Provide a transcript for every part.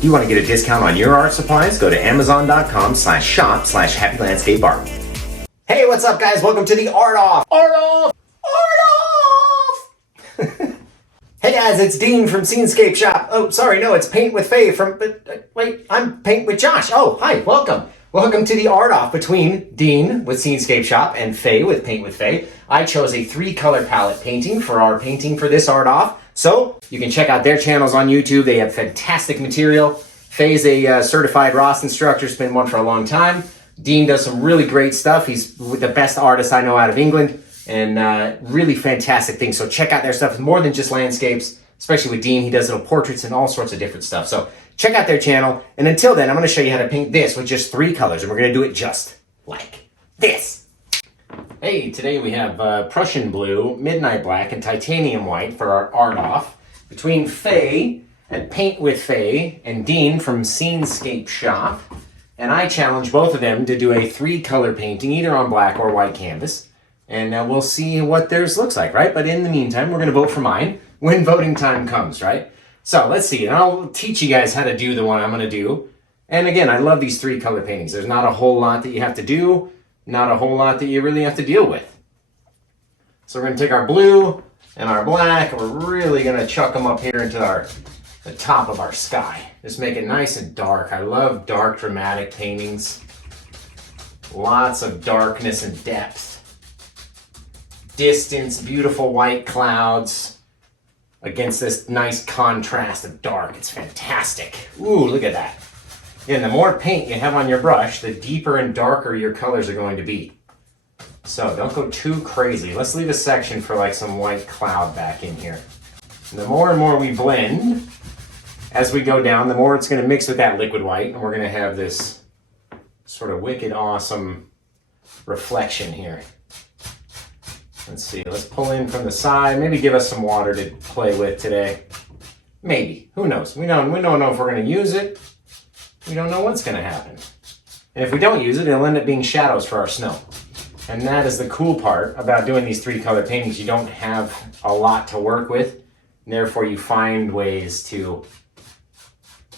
If you want to get a discount on your art supplies, go to amazon.com/shop/happylandscapeart. Hey, what's up, guys? Welcome to the Art Off. Art Off! Art Off! Hey guys, it's Dean from Scenescape Shop. Oh, sorry, no, it's Paint with Faye from, wait, I'm Paint with Josh. Oh, hi, welcome. Welcome to the Art Off between Dean with Scenescape Shop and Faye with Paint with Faye. I chose a 3-color palette painting for our painting for this Art Off. So, you can check out their channels on YouTube. They have fantastic material. Faye's a certified Ross instructor, has been one for a long time. Dean does some really great stuff. He's the best artist I know out of England, and really fantastic things. So check out their stuff. It's more than just landscapes, especially with Dean. He does little portraits and all sorts of different stuff. So check out their channel. And until then, I'm going to show you how to paint this with just 3 colors, and we're going to do it just like this. Hey, today we have Prussian blue, midnight black, and titanium white for our Art Off between Faye at Paint with Faye and Dean from Scenescape Shop. And I challenge both of them to do a 3-color painting, either on black or white canvas. And we'll see what theirs looks like, right? But in the meantime, we're going to vote for mine when voting time comes, right? So let's see. And I'll teach you guys how to do the one I'm going to do. And again, I love these 3-color paintings. There's not a whole lot that you have to do, not a whole lot that you really have to deal with. So we're going to take our blue and our black, and we're really going to chuck them up here into the top of our sky. Just make it nice and dark. I love dark, dramatic paintings. Lots of darkness and depth. Distance, beautiful white clouds against this nice contrast of dark. It's fantastic. Ooh, look at that. And the more paint you have on your brush, the deeper and darker your colors are going to be. So don't go too crazy. Let's leave a section for like some white cloud back in here. And the more and more we blend, as we go down, the more it's going to mix with that liquid white, and we're going to have this sort of wicked awesome reflection here. Let's see, let's pull in from the side, maybe give us some water to play with today. Maybe, who knows? We don't know if we're going to use it. We don't know what's going to happen. And if we don't use it, it'll end up being shadows for our snow. And that is the cool part about doing these 3-color paintings. You don't have a lot to work with, and therefore you find ways to...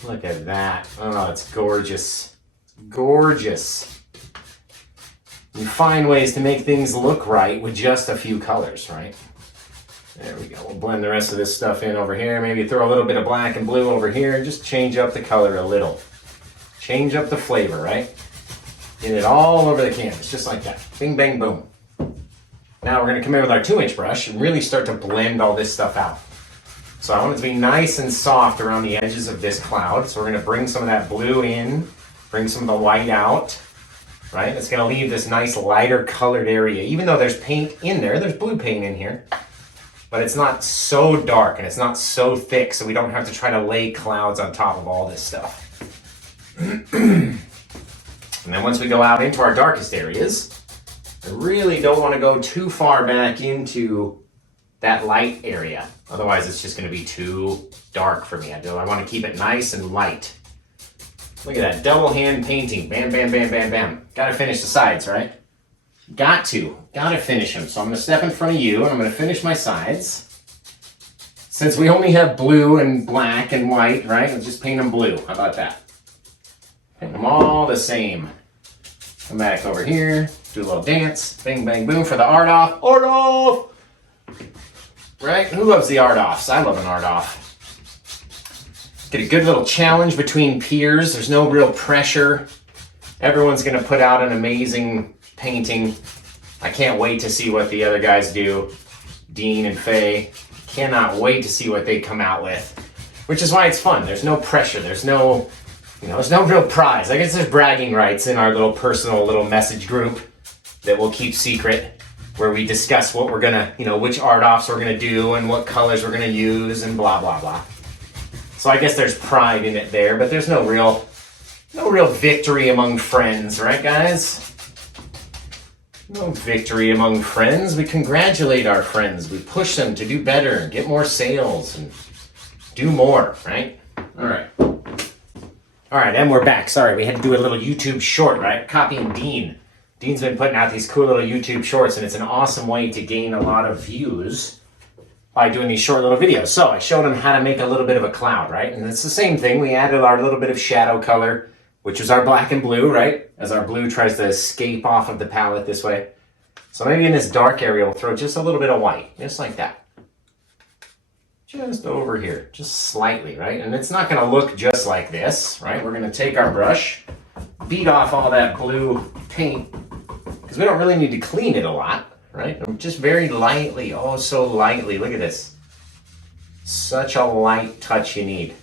Look at that. Oh, it's gorgeous. Gorgeous. You find ways to make things look right with just a few colors, right? There we go. We'll blend the rest of this stuff in over here. Maybe throw a little bit of black and blue over here. Just change up the color a little. Change up the flavor, right? Get it all over the canvas, just like that. Bing, bang, boom. Now we're going to come in with our 2-inch brush and really start to blend all this stuff out. So I want it to be nice and soft around the edges of this cloud. So we're going to bring some of that blue in, bring some of the white out, right? It's going to leave this nice lighter colored area. Even though there's paint in there, there's blue paint in here, but it's not so dark and it's not so thick, so we don't have to try to lay clouds on top of all this stuff. And then once we go out into our darkest areas, I really don't want to go too far back into that light area. Otherwise, it's just going to be too dark for me. I want to keep it nice and light. Look at that double hand painting. Bam, bam, bam, bam, bam. Got to finish the sides, right? Got to finish them. So I'm going to step in front of you and I'm going to finish my sides. Since we only have blue and black and white, right? Let's just paint them blue. How about that? Paint them all the same. Come back over here. Do a little dance. Bang, bang, boom for the Art Off. Art Off! Right? Who loves the Art Offs? I love an Art Off. Get a good little challenge between peers. There's no real pressure. Everyone's going to put out an amazing painting. I can't wait to see what the other guys do. Dean and Faye. Cannot wait to see what they come out with. Which is why it's fun. There's no pressure. There's no real prize. I guess there's bragging rights in our little personal little message group that we'll keep secret, where we discuss what we're gonna, which art offs we're gonna do and what colors we're gonna use and blah, blah, blah. So I guess there's pride in it there, but there's no real victory among friends, right, guys? No victory among friends. We congratulate our friends. We push them to do better and get more sales and do more, right? All right. All right, and we're back. Sorry, we had to do a little YouTube short, right? Copying Dean. Dean's been putting out these cool little YouTube shorts, and it's an awesome way to gain a lot of views by doing these short little videos. So I showed him how to make a little bit of a cloud, right? And it's the same thing. We added our little bit of shadow color, which is our black and blue, right? As our blue tries to escape off of the palette this way. So maybe in this dark area, we'll throw just a little bit of white, just like that. Just over here, just slightly, right? And it's not gonna look just like this, right? We're gonna take our brush, beat off all that blue paint, because we don't really need to clean it a lot, right? Just very lightly, oh, so lightly. Look at this. Such a light touch you need,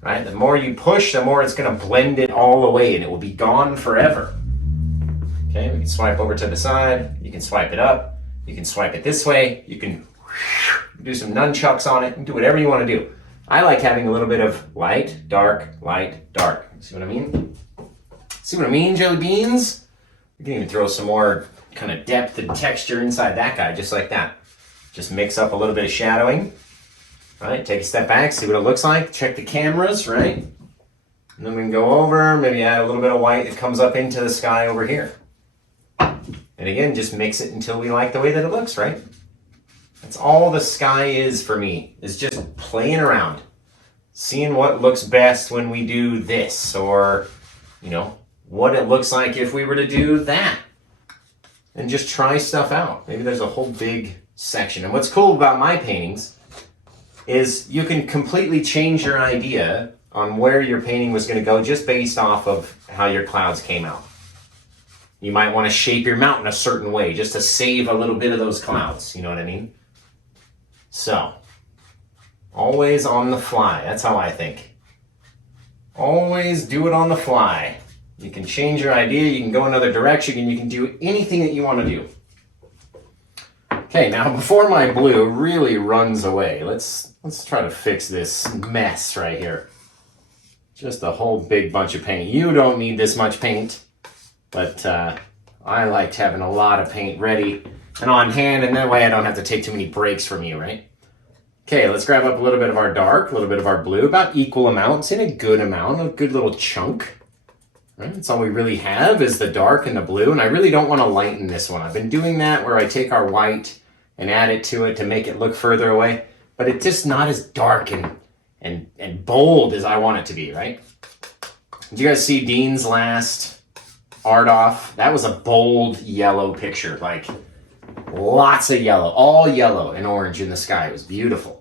right? The more you push, the more it's gonna blend it all away and it will be gone forever. Okay, we can swipe over to the side. You can swipe it up. You can swipe it this way. You can do some nunchucks on it and do whatever you want to do. I like having a little bit of light, dark, light, dark. See what I mean? See what I mean, jelly beans? You can even throw some more kind of depth and texture inside that guy, just like that. Just mix up a little bit of shadowing. Right, take a step back, see what it looks like. Check the cameras, right? And then we can go over, maybe add a little bit of white that comes up into the sky over here. And again, just mix it until we like the way that it looks, right? That's all the sky is for me, is just playing around. Seeing what looks best when we do this, or, you know, what it looks like if we were to do that. And just try stuff out. Maybe there's a whole big section. And what's cool about my paintings is you can completely change your idea on where your painting was going to go just based off of how your clouds came out. You might want to shape your mountain a certain way just to save a little bit of those clouds. You know what I mean? So, always on the fly. That's how I think. Always do it on the fly. You can change your idea, you can go another direction, and you can do anything that you want to do. Okay, now before my blue really runs away, let's try to fix this mess right here. Just a whole big bunch of paint. You don't need this much paint, but I liked having a lot of paint ready and on hand, and that way I don't have to take too many breaks from you, right? Okay, let's grab up a little bit of our dark, a little bit of our blue, about equal amounts in a good amount, a good little chunk. Right? That's all we really have is the dark and the blue, and I really don't want to lighten this one. I've been doing that where I take our white and add it to it to make it look further away, but it's just not as dark and bold as I want it to be, right? Did you guys see Dean's last art off? That was a bold yellow picture, like lots of yellow, all yellow and orange in the sky. It was beautiful.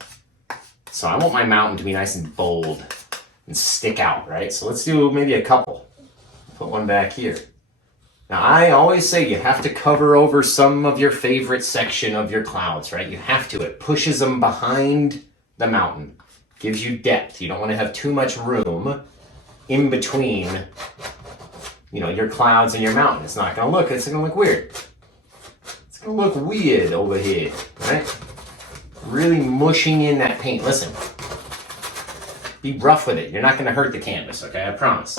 So I want my mountain to be nice and bold and stick out, right? So let's do maybe a couple. Put one back here. Now I always say you have to cover over some of your favorite section of your clouds, right? You have to. It pushes them behind the mountain. Gives you depth. You don't want to have too much room in between, you know, your clouds and your mountain. It's not going to look weird. It's going to look weird over here, right? Really mushing in that paint. Listen, be rough with it. You're not going to hurt the canvas, okay? I promise.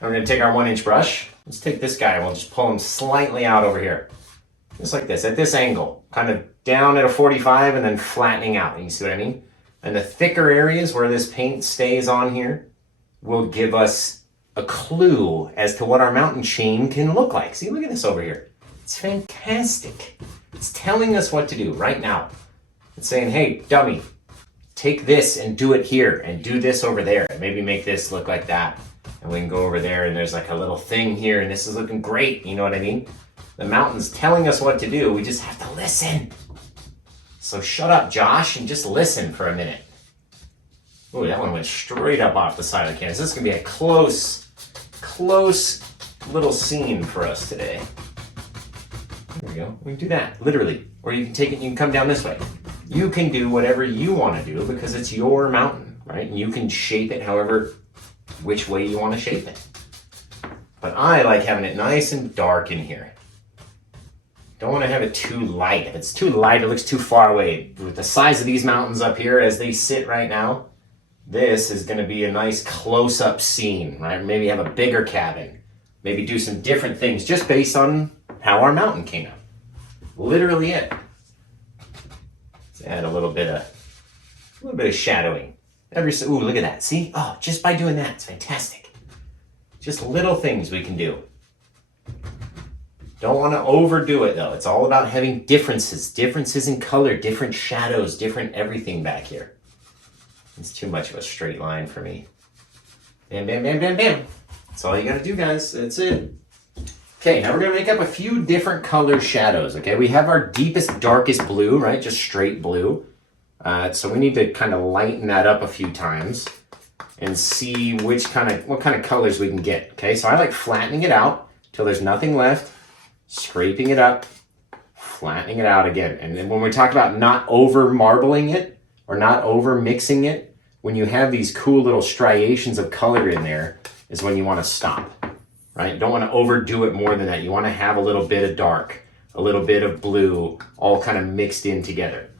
We're going to take our 1-inch brush. Let's take this guy and we'll just pull him slightly out over here. Just like this, at this angle. Kind of down at a 45 and then flattening out. You see what I mean? And the thicker areas where this paint stays on here will give us a clue as to what our mountain chain can look like. See, look at this over here. It's fantastic. It's telling us what to do right now. It's saying, hey, dummy, take this and do it here and do this over there and maybe make this look like that. And we can go over there and there's like a little thing here and this is looking great. You know what I mean? The mountain's telling us what to do. We just have to listen. So shut up, Josh, and just listen for a minute. Ooh, that one went straight up off the side of the canvas. This is going to be a close little scene for us today. There we go. We can do that, literally. Or you can take it and you can come down this way. You can do whatever you want to do because it's your mountain, right? And you can shape it however, which way you want to shape it. But I like having it nice and dark in here. Don't want to have it too light. If it's too light, it looks too far away. With the size of these mountains up here as they sit right now, this is going to be a nice close-up scene, right? Maybe have a bigger cabin. Maybe do some different things just based on how our mountain came out. Literally it. Let's add a little bit of shadowing. Ooh, look at that. See? Oh, just by doing that, it's fantastic. Just little things we can do. Don't want to overdo it though. It's all about having differences in color, different shadows, different everything back here. It's too much of a straight line for me. Bam, bam, bam, bam, bam. That's all you gotta do, guys. That's it. Okay, now we're gonna make up a few different color shadows, okay? We have our deepest, darkest blue, right? Just straight blue. So we need to kind of lighten that up a few times and see what kind of colors we can get, okay? So I like flattening it out till there's nothing left, scraping it up, flattening it out again. And then when we talk about not over marbling it or not over mixing it, when you have these cool little striations of color in there is when you want to stop, right? You don't want to overdo it more than that. You want to have a little bit of dark, a little bit of blue, all kind of mixed in together.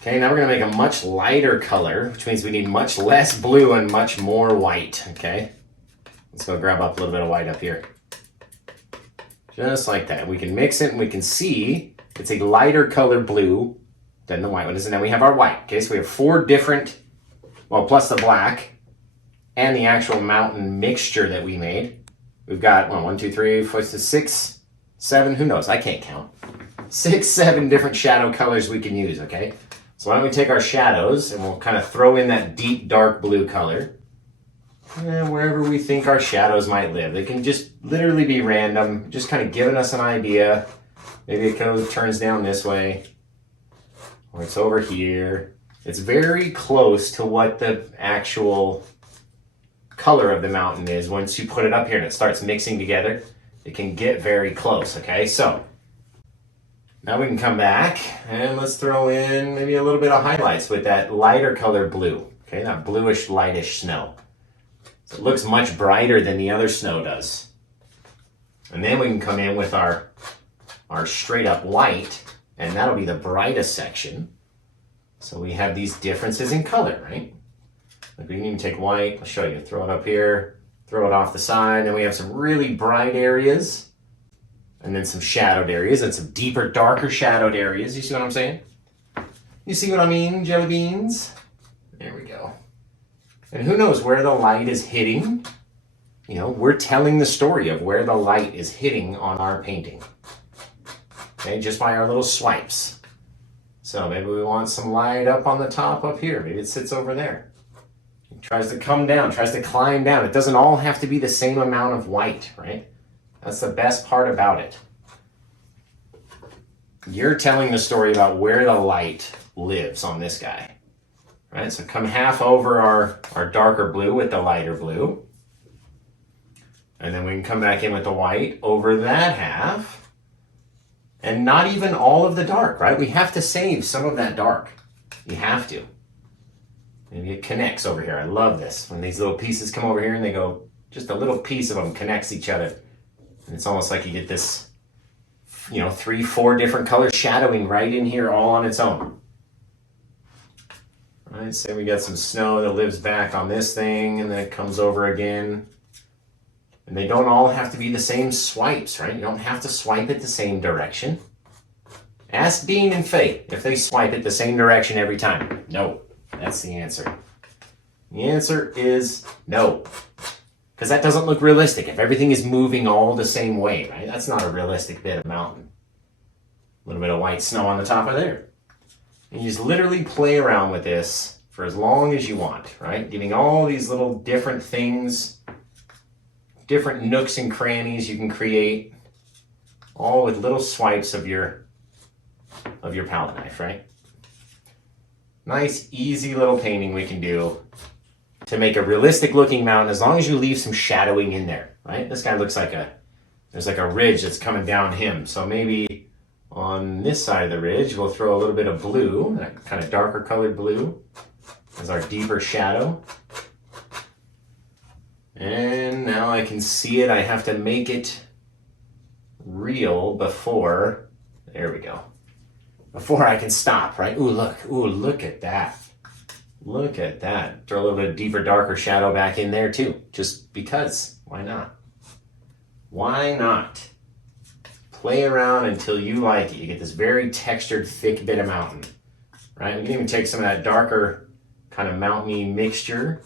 Okay, now we're gonna make a much lighter color, which means we need much less blue and much more white, okay? Let's go grab up a little bit of white up here. Just like that. We can mix it and we can see it's a lighter color blue than the white one is. And then we have our white, okay? So we have 4 different, well, plus the black and the actual mountain mixture that we made. We've got, 1, 2, 3, 4, 6, 7, who knows? I can't count. 6, 7 different shadow colors we can use, okay? So why don't we take our shadows and we'll kind of throw in that deep dark blue color. And wherever we think our shadows might live. They can just literally be random, just kind of giving us an idea. Maybe it turns down this way, or it's over here. It's very close to what the actual color of the mountain is. Once you put it up here and it starts mixing together, it can get very close, okay? So now we can come back and let's throw in maybe a little bit of highlights with that lighter color blue, okay? That bluish, lightish snow. So it looks much brighter than the other snow does. And then we can come in with our straight up white, and that'll be the brightest section. So we have these differences in color, right? Like we can even take white, I'll show you, throw it up here, throw it off the side, then we have some really bright areas, and then some shadowed areas, and some deeper, darker shadowed areas. You see what I'm saying? You see what I mean, jelly beans? There we go. And who knows where the light is hitting? You know, we're telling the story of where the light is hitting on our painting. Okay, just by our little swipes. So maybe we want some light up on the top up here. Maybe it sits over there. It tries to come down, tries to climb down. It doesn't all have to be the same amount of white, right? That's the best part about it. You're telling the story about where the light lives on this guy. Right? So come half over our darker blue with the lighter blue. And then we can come back in with the white over that half. And not even all of the dark, right? We have to save some of that dark. You have to. Maybe it connects over here. I love this. When these little pieces come over here and they go, just a little piece of them connects each other. And it's almost like you get this, 3, 4 different colors shadowing right in here all on its own. Right, say we got some snow that lives back on this thing and then it comes over again. And they don't all have to be the same swipes, right? You don't have to swipe it the same direction. Ask Dean and Faye if they swipe it the same direction every time. No, that's the answer. The answer is no. Because that doesn't look realistic. If everything is moving all the same way, right? That's not a realistic bit of mountain. A little bit of white snow on the top of there. And you just literally play around with this for as long as you want, right? Giving all these little different things, different nooks and crannies you can create, all with little swipes of your palette knife, right? Nice, easy little painting we can do to make a realistic looking mountain as long as you leave some shadowing in there, right? This guy looks like there's like a ridge that's coming down him. So maybe on this side of the ridge, we'll throw a little bit of blue, that kind of darker colored blue as our deeper shadow. And now I can see it. I have to make it real before, there we go, before I can stop, right? Ooh, look at that. Look at that. Throw a little bit of deeper, darker shadow back in there too, just because. Why not? Why not? Play around until you like it. You get this very textured, thick bit of mountain, right? We can even take some of that darker kind of mountainy mixture.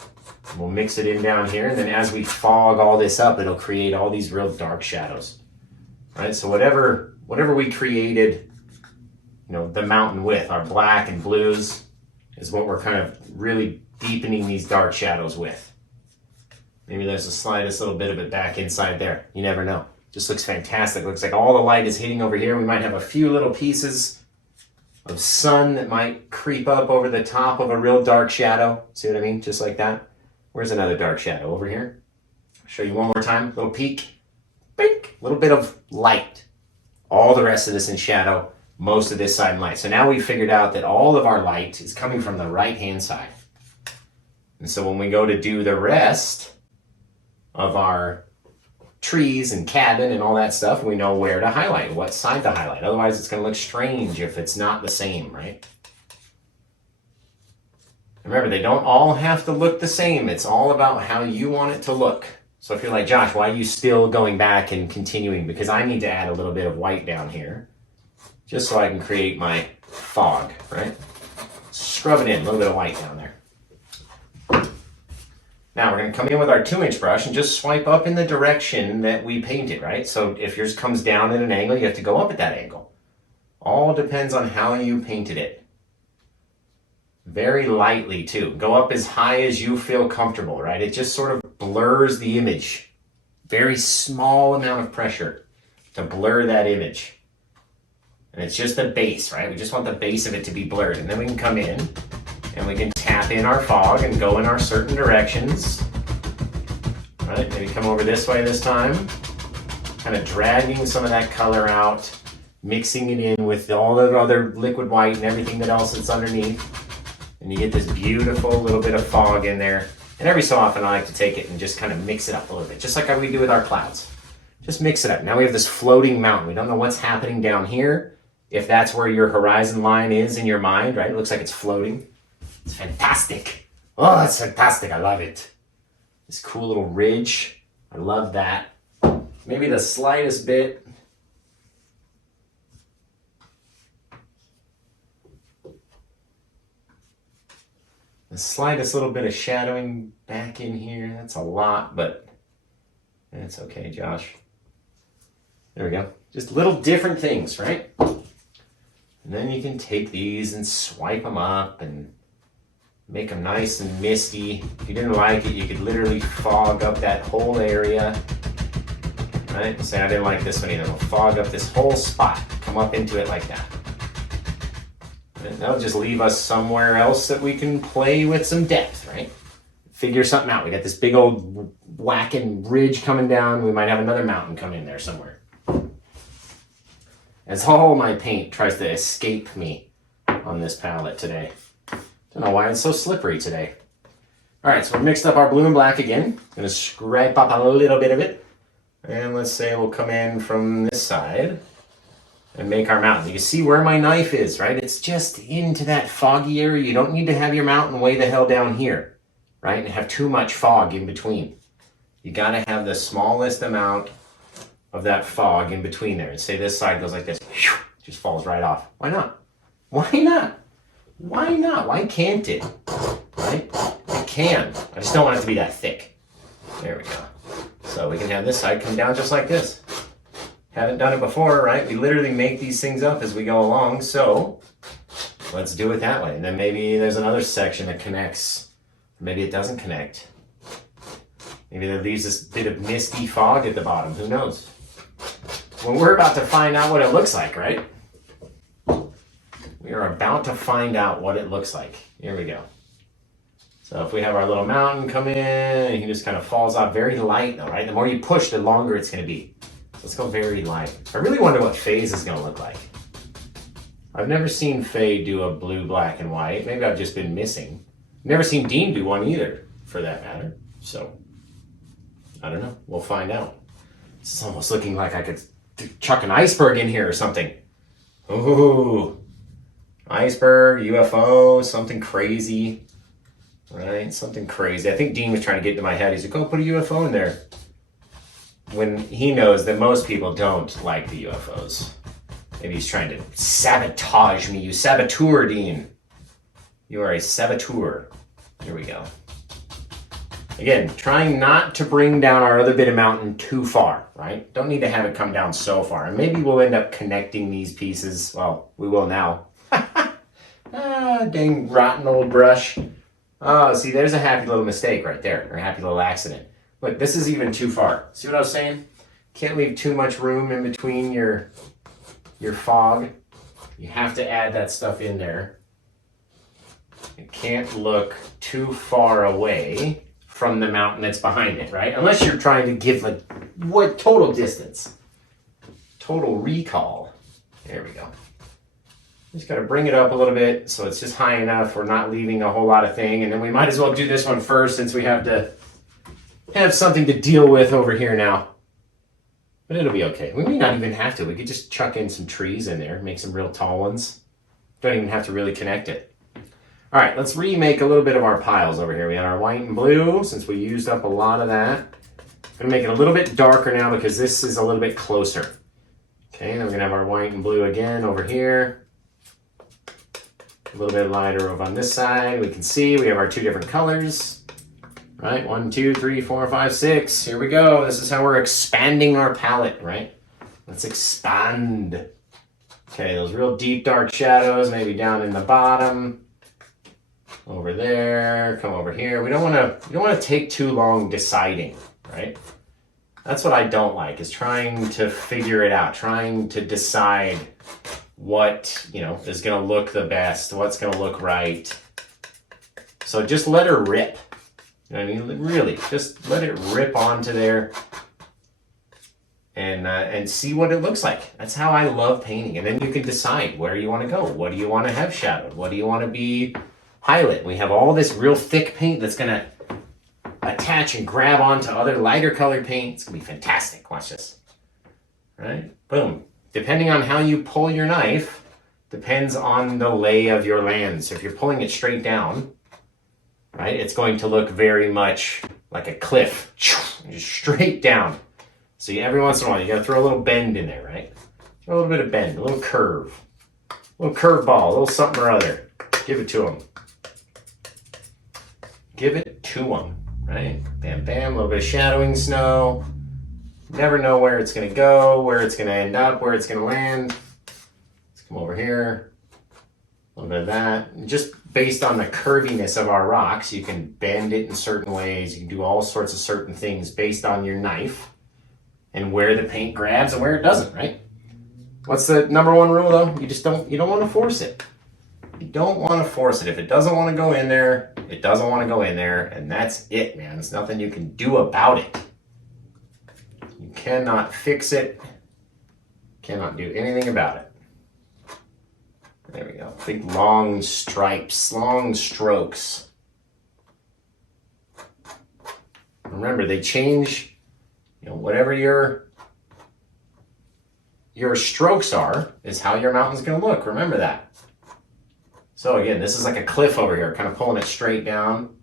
We'll mix it in down here, and then as we fog all this up, it'll create all these real dark shadows. Right? So whatever we created, the mountain with, our black and blues, is what we're kind of really deepening these dark shadows with. Maybe there's the slightest little bit of it back inside there. You never know. Just looks fantastic. Looks like all the light is hitting over here. We might have a few little pieces of sun that might creep up over the top of a real dark shadow. See what I mean? Just like that. Where's another dark shadow? Over here. I'll show you one more time. Little peek. Bink. Little bit of light. All the rest of this in shadow. Most of this side in light. So now we've figured out that all of our light is coming from the right-hand side. And so when we go to do the rest of our trees and cabin and all that stuff, we know where to highlight, what side to highlight. Otherwise, it's going to look strange if it's not the same, right? Remember, they don't all have to look the same. It's all about how you want it to look. So if you're like, Josh, why are you still going back and continuing? Because I need to add a little bit of white down here, just so I can create my fog, right? Scrub it in, a little bit of white down there. Now we're going to come in with our 2-inch brush and just swipe up in the direction that we painted, right? So if yours comes down at an angle, you have to go up at that angle. All depends on how you painted it. Very lightly too. Go up as high as you feel comfortable, right? It just sort of blurs the image. Very small amount of pressure to blur that image. And it's just the base, right? We just want the base of it to be blurred. And then we can come in and we can tap in our fog and go in our certain directions. All right, maybe come over this way this time. Kind of dragging some of that color out, mixing it in with all the other liquid white and everything else that's underneath. And you get this beautiful little bit of fog in there. And every so often I like to take it and just kind of mix it up a little bit, just like how we do with our clouds. Just mix it up. Now we have this floating mountain. We don't know what's happening down here. If that's where your horizon line is in your mind, right? It looks like it's floating. It's fantastic. Oh, it's fantastic. I love it. This cool little ridge. I love that. Maybe the slightest bit. The slightest little bit of shadowing back in here. That's a lot, but it's okay, Josh. There we go. Just little different things, right? And then you can take these and swipe them up and make them nice and misty. If you didn't like it, you could literally fog up that whole area. Right? Say, I didn't like this one either. We'll fog up this whole spot. Come up into it like that. And that'll just leave us somewhere else that we can play with some depth, right? Figure something out. We got this big old whacking ridge coming down. We might have another mountain come in there somewhere. As all my paint tries to escape me on this palette today. Don't know why it's so slippery today. All right, so we mixed up our blue and black again. Gonna scrape up a little bit of it. And let's say we'll come in from this side and make our mountain. You can see where my knife is, right? It's just into that foggy area. You don't need to have your mountain way the hell down here, right? And have too much fog in between. You gotta have the smallest amount of that fog in between there. And say this side goes like this, just falls right off. Why not? Why not? Why not? Why can't it? Right? It can. I just don't want it to be that thick. There we go. So we can have this side come down just like this. Haven't done it before, right? We literally make these things up as we go along, so let's do it that way. And then maybe there's another section that connects. Maybe it doesn't connect. Maybe that leaves this bit of misty fog at the bottom. Who knows? Well, we're about to find out what it looks like, right? We are about to find out what it looks like. Here we go. So if we have our little mountain come in, and he just kind of falls off very light though, right? The more you push, the longer it's going to be. So let's go very light. I really wonder what Faye's is going to look like. I've never seen Faye do a blue, black, and white. Maybe I've just been missing. Never seen Dean do one either, for that matter. So, I don't know. We'll find out. It's almost looking like I could chuck an iceberg in here or something. Ooh. Iceberg, UFO, something crazy. Right? Something crazy. I think Dean was trying to get into my head. He's like, oh, put a UFO in there. When he knows that most people don't like the UFOs. Maybe he's trying to sabotage me. You saboteur, Dean. You are a saboteur. Here we go. Again, trying not to bring down our other bit of mountain too far, right? Don't need to have it come down so far. And maybe we'll end up connecting these pieces. Well, we will now. Dang rotten old brush. Oh, see, there's a happy little mistake right there, or a happy little accident. Look, this is even too far. See what I was saying? Can't leave too much room in between your fog. You have to add that stuff in there. It can't look too far away from the mountain that's behind it, right? Unless you're trying to give like what total distance, total recall. There we go. Just got to bring it up a little bit so it's just high enough. We're not leaving a whole lot of thing, and then we might as well do this one first since we have to have something to deal with over here now. But it'll be okay. We may not even have to. We could just chuck in some trees in there, make some real tall ones. Don't even have to really connect it. All right, let's remake a little bit of our piles over here. We had our white and blue, since we used up a lot of that. I'm gonna make it a little bit darker now because this is a little bit closer. Okay, then we're gonna have our white and blue again over here. A little bit lighter over on this side. We can see we have our two different colors. Right, 1, 2, 3, 4, 5, 6. Here we go. This is how we're expanding our palette, right? Let's expand. Okay, those real deep dark shadows, maybe down in the bottom. Over there, come over here. We don't want to take too long deciding, right? That's what I don't like, is trying to figure it out, trying to decide what, is going to look the best, what's going to look right. So just let her rip. You know what I mean? Really, just let it rip onto there and see what it looks like. That's how I love painting. And then you can decide where you want to go. What do you want to have shadowed? What do you want to be highlight? We have all this real thick paint that's going to attach and grab onto other lighter colored paint. It's going to be fantastic. Watch this. Right? Boom. Depending on how you pull your knife, depends on the lay of your land. So if you're pulling it straight down, right, it's going to look very much like a cliff, just straight down. So every once in a while, you got to throw a little bend in there, right? Throw a little bit of bend, a little curve, a little curveball, a little something or other. Give it to them. Give it to them, right? Bam, bam, a little bit of shadowing snow. Never know where it's going to go, where it's going to end up, where it's going to land. Let's come over here. A little bit of that. And just based on the curviness of our rocks, you can bend it in certain ways. You can do all sorts of certain things based on your knife and where the paint grabs and where it doesn't, right? What's the number one rule though? You don't want to force it. You don't want to force it. If it doesn't want to go in there, it doesn't want to go in there, and that's it, man. There's nothing you can do about it. You cannot fix it. Cannot do anything about it. There we go. Big long stripes, long strokes. Remember, they change, whatever your strokes are is how your mountain's going to look. Remember that. So again, this is like a cliff over here, kind of pulling it straight down.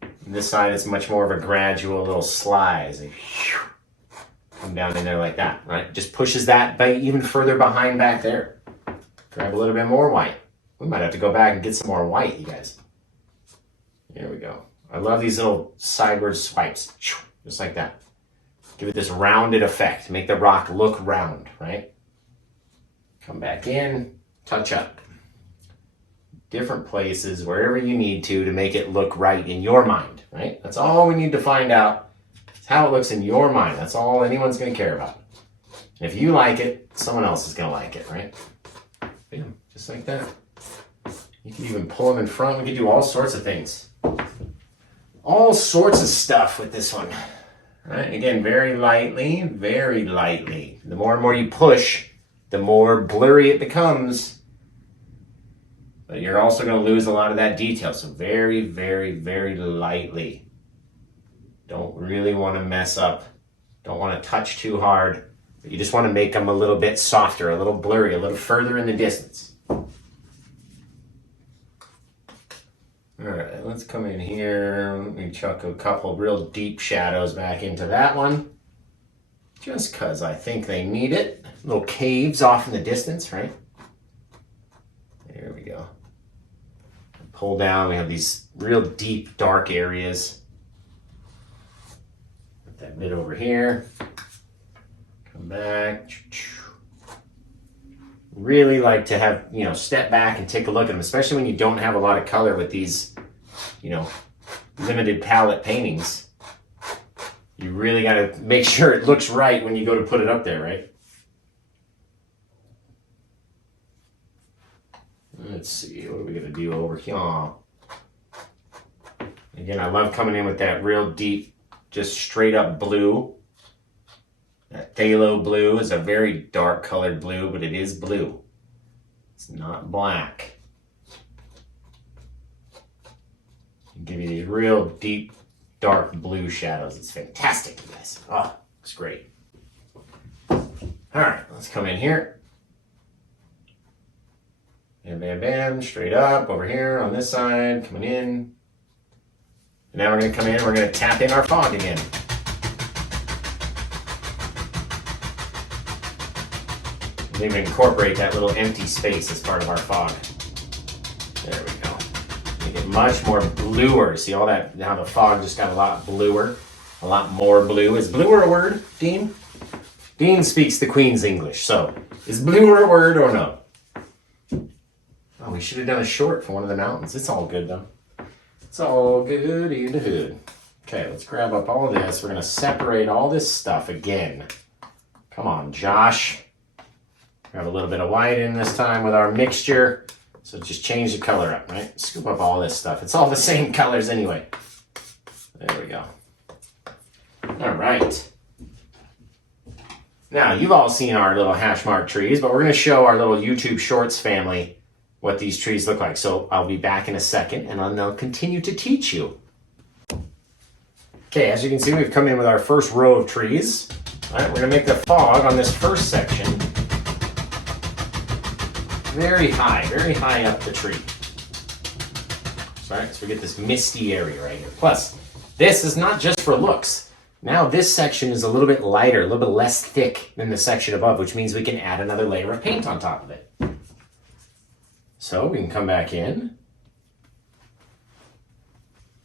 And this side, it's much more of a gradual little slide. They come down in there like that, right? Just pushes that even further behind back there. Grab a little bit more white. We might have to go back and get some more white, you guys. There we go. I love these little sideward swipes, just like that. Give it this rounded effect. Make the rock look round, right? Come back in, touch up. Different places, wherever you need to make it look right in your mind, right? That's all we need to find out. It's how it looks in your mind. That's all anyone's going to care about. And if you like it, someone else is going to like it, right? Bam, just like that. You can even pull them in front. We can do all sorts of things. All sorts of stuff with this one. Right? Again, very lightly, very lightly. The more and more you push, the more blurry it becomes. But you're also going to lose a lot of that detail. So very, very, very lightly. Don't really want to mess up. Don't want to touch too hard. But you just want to make them a little bit softer, a little blurry, a little further in the distance. All right, let's come in here. Let me chuck a couple real deep shadows back into that one. Just because I think they need it. Little caves off in the distance, right? There we go. pull down. We have these real deep, dark areas. Put that bit over here. Come back. Really like to have, step back and take a look at them, especially when you don't have a lot of color with these, limited palette paintings. You really got to make sure it looks right when you go to put it up there, right? Let's see, what are we going to do over here? Again, I love coming in with that real deep, just straight up blue. That phthalo blue is a very dark colored blue, but it is blue. It's not black. Give you these real deep, dark blue shadows. It's fantastic, you guys. Oh, it's great. All right, let's come in here. Bam, bam, bam, straight up over here on this side, coming in. And now we're going to come in and we're going to tap in our fog again. We'll even incorporate that little empty space as part of our fog. There we go. Make it much more bluer. See all that, how the fog just got a lot bluer, a lot more blue. Is bluer a word, Dean? Dean speaks the Queen's English, so is bluer a word or no? Oh, we should have done a short for one of the mountains. It's all good though. It's all good in the hood. Okay, let's grab up all of this. We're gonna separate all this stuff again. Come on, Josh. Grab a little bit of white in this time with our mixture. So just change the color up, right? Scoop up all this stuff. It's all the same colors anyway. There we go. All right. Now, you've all seen our little hash mark trees, but we're going to show our little YouTube Shorts family what these trees look like. So I'll be back in a second, and I'll continue to teach you. Okay, as you can see, we've come in with our first row of trees. All right, we're going to make the fog on this first section very high up the tree. So we get this misty area right here. Plus, this is not just for looks. Now this section is a little bit lighter, a little bit less thick than the section above, which means we can add another layer of paint on top of it. So we can come back in.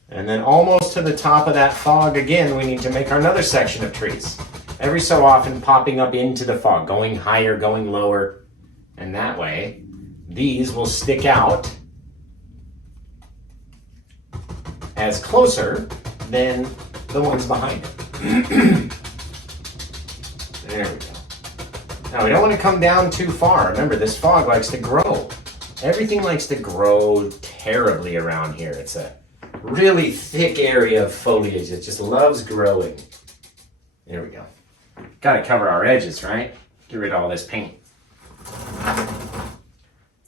And then almost to the top of that fog again, we need to make another section of trees. Every so often popping up into the fog, going higher, going lower. And that way, these will stick out as closer than the ones behind it. There we go. Now, we don't want to come down too far. Remember, this fog likes to grow. Everything likes to grow terribly around here. It's a really thick area of foliage that just loves growing. There we go. Got to cover our edges, right? Get rid of all this paint.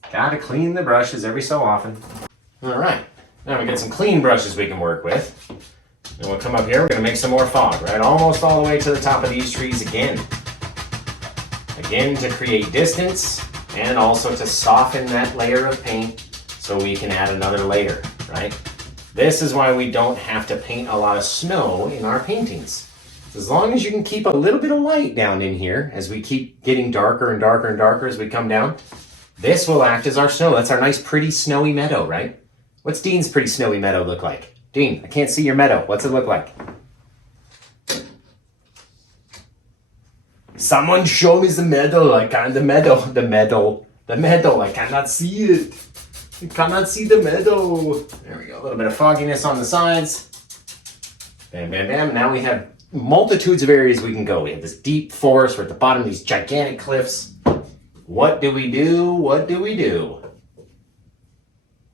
Gotta clean the brushes every so often. All right, now we got some clean brushes we can work with. Then we'll come up here, we're gonna make some more fog, right? Almost all the way to the top of these trees again. Again, to create distance and also to soften that layer of paint so we can add another layer, right? This is why we don't have to paint a lot of snow in our paintings. As long as you can keep a little bit of light down in here as we keep getting darker and darker and darker as we come down, this will act as our snow. That's our nice, pretty, snowy meadow, right? What's Dean's pretty, snowy meadow look like? Dean, I can't see your meadow. What's it look like? Someone show me the meadow. I can't, the meadow. I cannot see it. I cannot see the meadow. There we go. A little bit of fogginess on the sides. Bam, bam, bam. Now we have multitudes of areas we can go. We have this deep forest. We're at the bottom of these gigantic cliffs. What do we do? What do we do?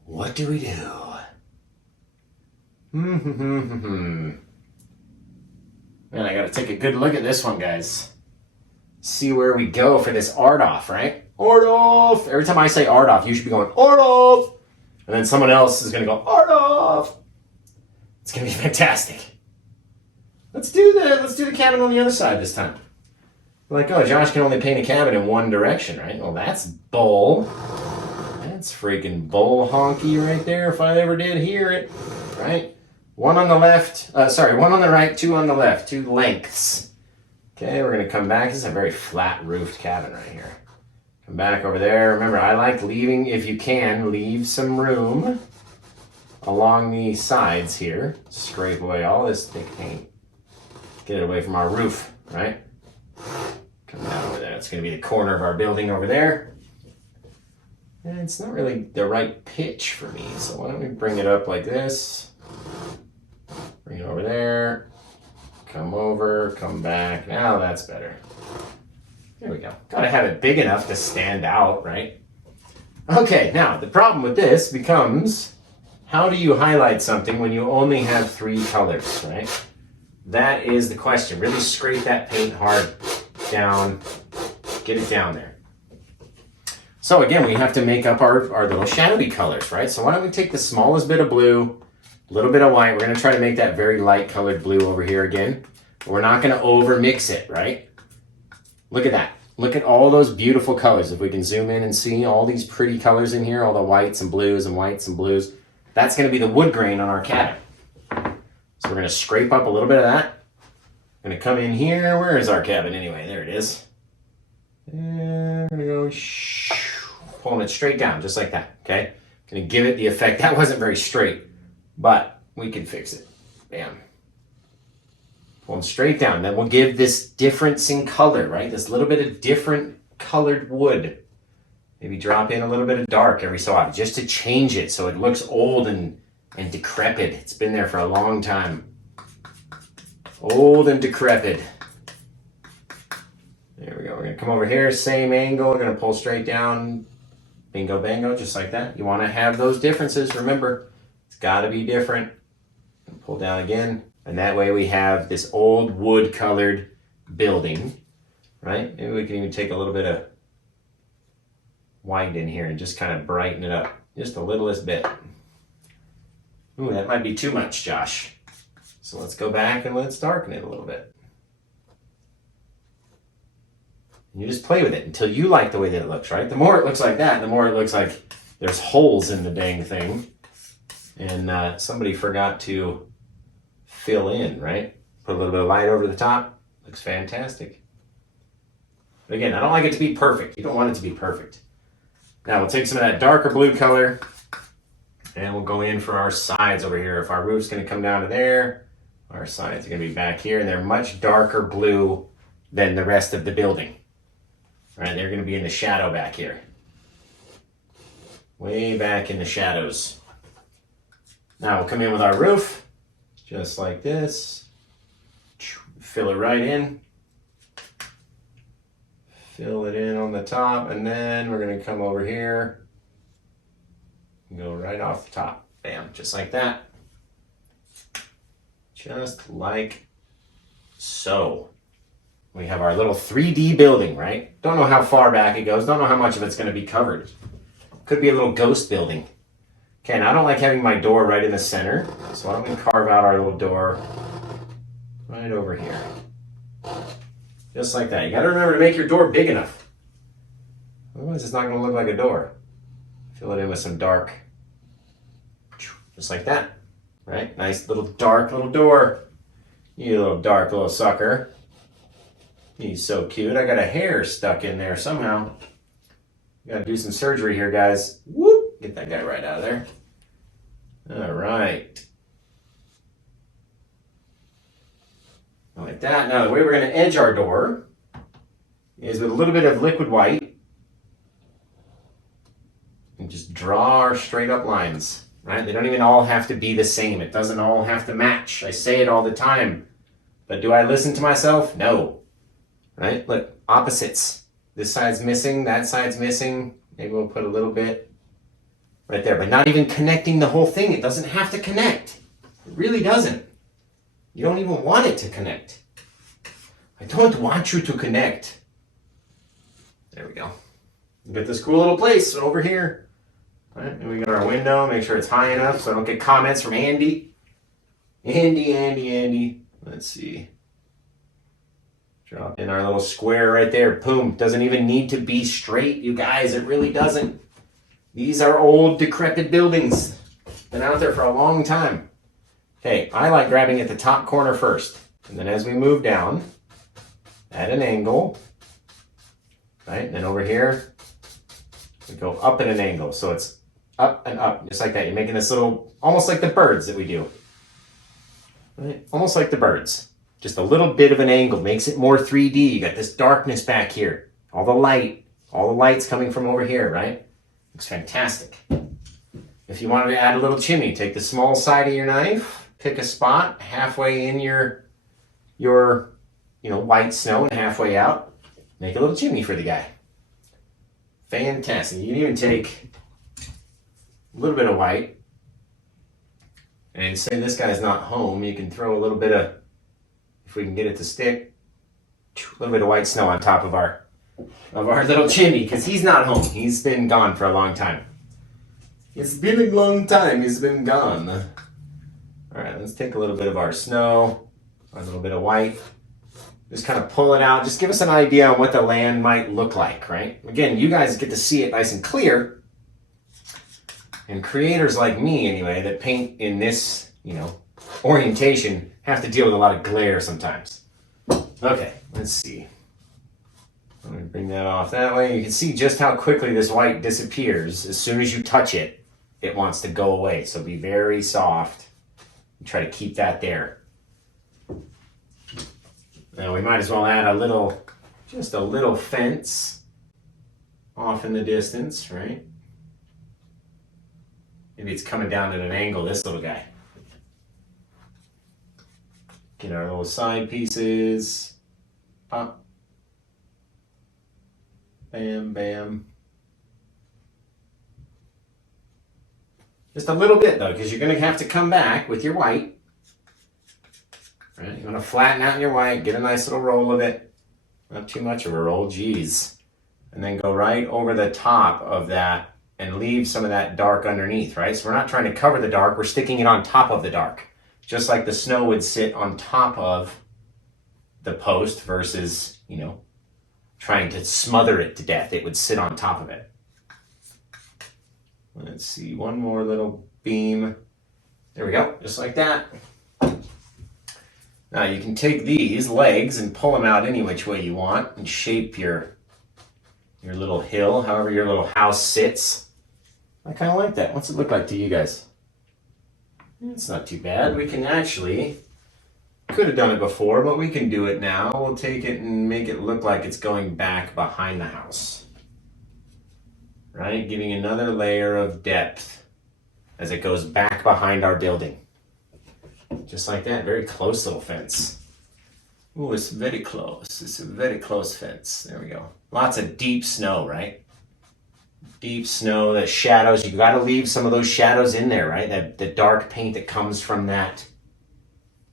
What do we do? Man, I gotta take a good look at this one, guys. See where we go for this art off, right? Art off! Every time I say art off, you should be going, art off! And then someone else is gonna go, art off! It's gonna be fantastic. Let's do the cabin on the other side this time. Like, oh, Josh can only paint a cabin in one direction, right? Well, that's bull. That's freaking bull honky right there, if I ever did hear it, right? One on the left, one on the right, two on the left, two lengths. Okay, we're gonna come back. This is a very flat roofed cabin right here. Come back over there. Remember, I like leaving, if you can, leave some room along the sides here. Scrape away all this thick paint. Get it away from our roof, right? Come down over there. It's going to be the corner of our building over there. And it's not really the right pitch for me, so why don't we bring it up like this? Bring it over there. Come over, come back. Now that's better. There we go. Gotta have it big enough to stand out, right? Okay, now the problem with this becomes, how do you highlight something when you only have 3 colors, right? That is the question. Really scrape that paint hard down, get it down there. So again, we have to make up our little shadowy colors, right? So why don't we take the smallest bit of blue, a little bit of white. We're gonna try to make that very light colored blue over here again. We're not gonna over mix it, right? Look at that. Look at all those beautiful colors. If we can zoom in and see all these pretty colors in here, all the whites and blues and whites and blues, that's gonna be the wood grain on our cabin. So we're gonna scrape up a little bit of that. Gonna come in here. Where is our cabin anyway? There it is. And we're gonna go pulling it straight down, just like that, okay? Gonna give it the effect. That wasn't very straight, but we can fix it. Bam. Pulling straight down. Then we'll give this difference in color, right? This little bit of different colored wood. Maybe drop in a little bit of dark every so often, just to change it so it looks old and decrepit. It's been there for a long time. Old and decrepit. There we go. We're gonna come over here, same angle. We're gonna pull straight down. Bingo, bango, just like that. You wanna have those differences. Remember, it's gotta be different. Pull down again. And that way we have this old wood colored building, right? Maybe we can even take a little bit of white in here and just kind of brighten it up. Just the littlest bit. Ooh, that might be too much, Josh. So let's go back and let's darken it a little bit. And you just play with it until you like the way that it looks, right? The more it looks like that, the more it looks like there's holes in the dang thing. And somebody forgot to fill in, right? Put a little bit of light over the top. Looks fantastic. But again, I don't like it to be perfect. You don't want it to be perfect. Now we'll take some of that darker blue color and we'll go in for our sides over here. If our roof's gonna come down to there, our sides are gonna be back here, and they're much darker blue than the rest of the building. Right, they're gonna be in the shadow back here. Way back in the shadows. Now we'll come in with our roof, just like this. Fill it right in. Fill it in on the top, and then we're gonna come over here and go right off the top. Bam, just like that. Just like so. We have our little 3D building, right? Don't know how far back it goes. Don't know how much of it's gonna be covered. Could be a little ghost building. Okay, now I don't like having my door right in the center, so why don't we carve out our little door right over here. Just like that. You gotta remember to make your door big enough. Otherwise it's not gonna look like a door. Fill it in with some dark. Just like that, right? Nice little dark little door. You little dark little sucker. He's so cute. I got a hair stuck in there somehow. Gotta do some surgery here, guys. Whoop! Get that guy right out of there. All right. Like that. Now the way we're going to edge our door is with a little bit of liquid white and just draw our straight up lines, right? They don't even all have to be the same. It doesn't all have to match. I say it all the time, but do I listen to myself? No, right? Look, opposites. This side's missing, that side's missing. Maybe we'll put a little bit right there, but not even connecting the whole thing. It doesn't have to connect. It really doesn't. You don't even want it to connect. I don't want you to connect. There we go. We got this cool little place over here. All right, and we got our window. Make sure it's high enough so I don't get comments from Andy. Andy. Let's see. Drop in our little square right there. Boom. Doesn't even need to be straight, you guys. It really doesn't. These are old, decrepit buildings. Been out there for a long time. Okay, I like grabbing at the top corner first. And then as we move down, at an angle, right? And then over here, we go up at an angle. So it's up and up, just like that. You're making this little, almost like the birds that we do. Right? Almost like the birds. Just a little bit of an angle makes it more 3D. You got this darkness back here. All the light's coming from over here, right? Looks fantastic. If you wanted to add a little chimney, take the small side of your knife, pick a spot halfway in your white snow and halfway out. Make a little chimney for the guy. Fantastic. You can even take a little bit of white and say this guy's not home. You can throw a little bit of, if we can get it to stick, a little bit of white snow on top of our little chimney, because he's not home. He's been gone for a long time. It's been a long time. He's been gone. All right, let's take a little bit of our snow, a little bit of white. Just kind of pull it out. Just give us an idea on what the land might look like, right? Again, you guys get to see it nice and clear. And creators like me, anyway, that paint in this, orientation have to deal with a lot of glare sometimes. Okay, let's see. I'm going to bring that off that way. You can see just how quickly this white disappears. As soon as you touch it, it wants to go away. So be very soft. Try to keep that there. Now we might as well add just a little fence off in the distance, right? Maybe it's coming down at an angle, this little guy. Get our little side pieces. Pop. Bam, bam. Just a little bit though, because you're going to have to come back with your white. Right? You want to flatten out your white, get a nice little roll of it. Not too much of a roll, geez. And then go right over the top of that and leave some of that dark underneath, right? So we're not trying to cover the dark, we're sticking it on top of the dark. Just like the snow would sit on top of the post versus, trying to smother it to death. It would sit on top of it. Let's see, one more little beam. There we go, just like that. Now you can take these legs and pull them out any which way you want and shape your little hill, however your little house sits. I kind of like that. What's it look like to you guys? It's not too bad. We can actually, could have done it before, but we can do it now. We'll take it and make it look like it's going back behind the house. Right? Giving another layer of depth as it goes back behind our building. Just like that, very close little fence. Ooh, it's very close. It's a very close fence. There we go. Lots of deep snow, right? Deep snow, the shadows. You got to leave some of those shadows in there, right? The dark paint that comes from that,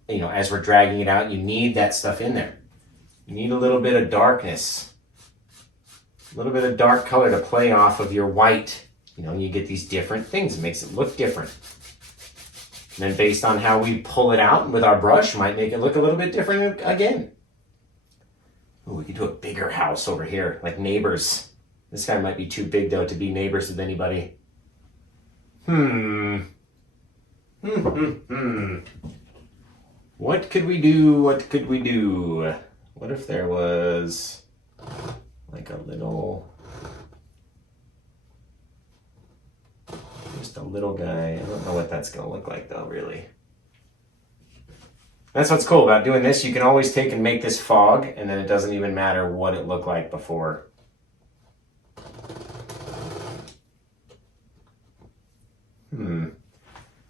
as we're dragging it out, you need that stuff in there. You need a little bit of darkness. A little bit of dark color to play off of your white. You get these different things. It makes it look different. And then based on how we pull it out with our brush, might make it look a little bit different again. Ooh, we could do a bigger house over here, like neighbors. This guy might be too big, though, to be neighbors with anybody. What could we do? What could we do? What if there was like a little... Just a little guy. I don't know what that's going to look like, though, really. That's what's cool about doing this. You can always take and make this fog, and then it doesn't even matter what it looked like before.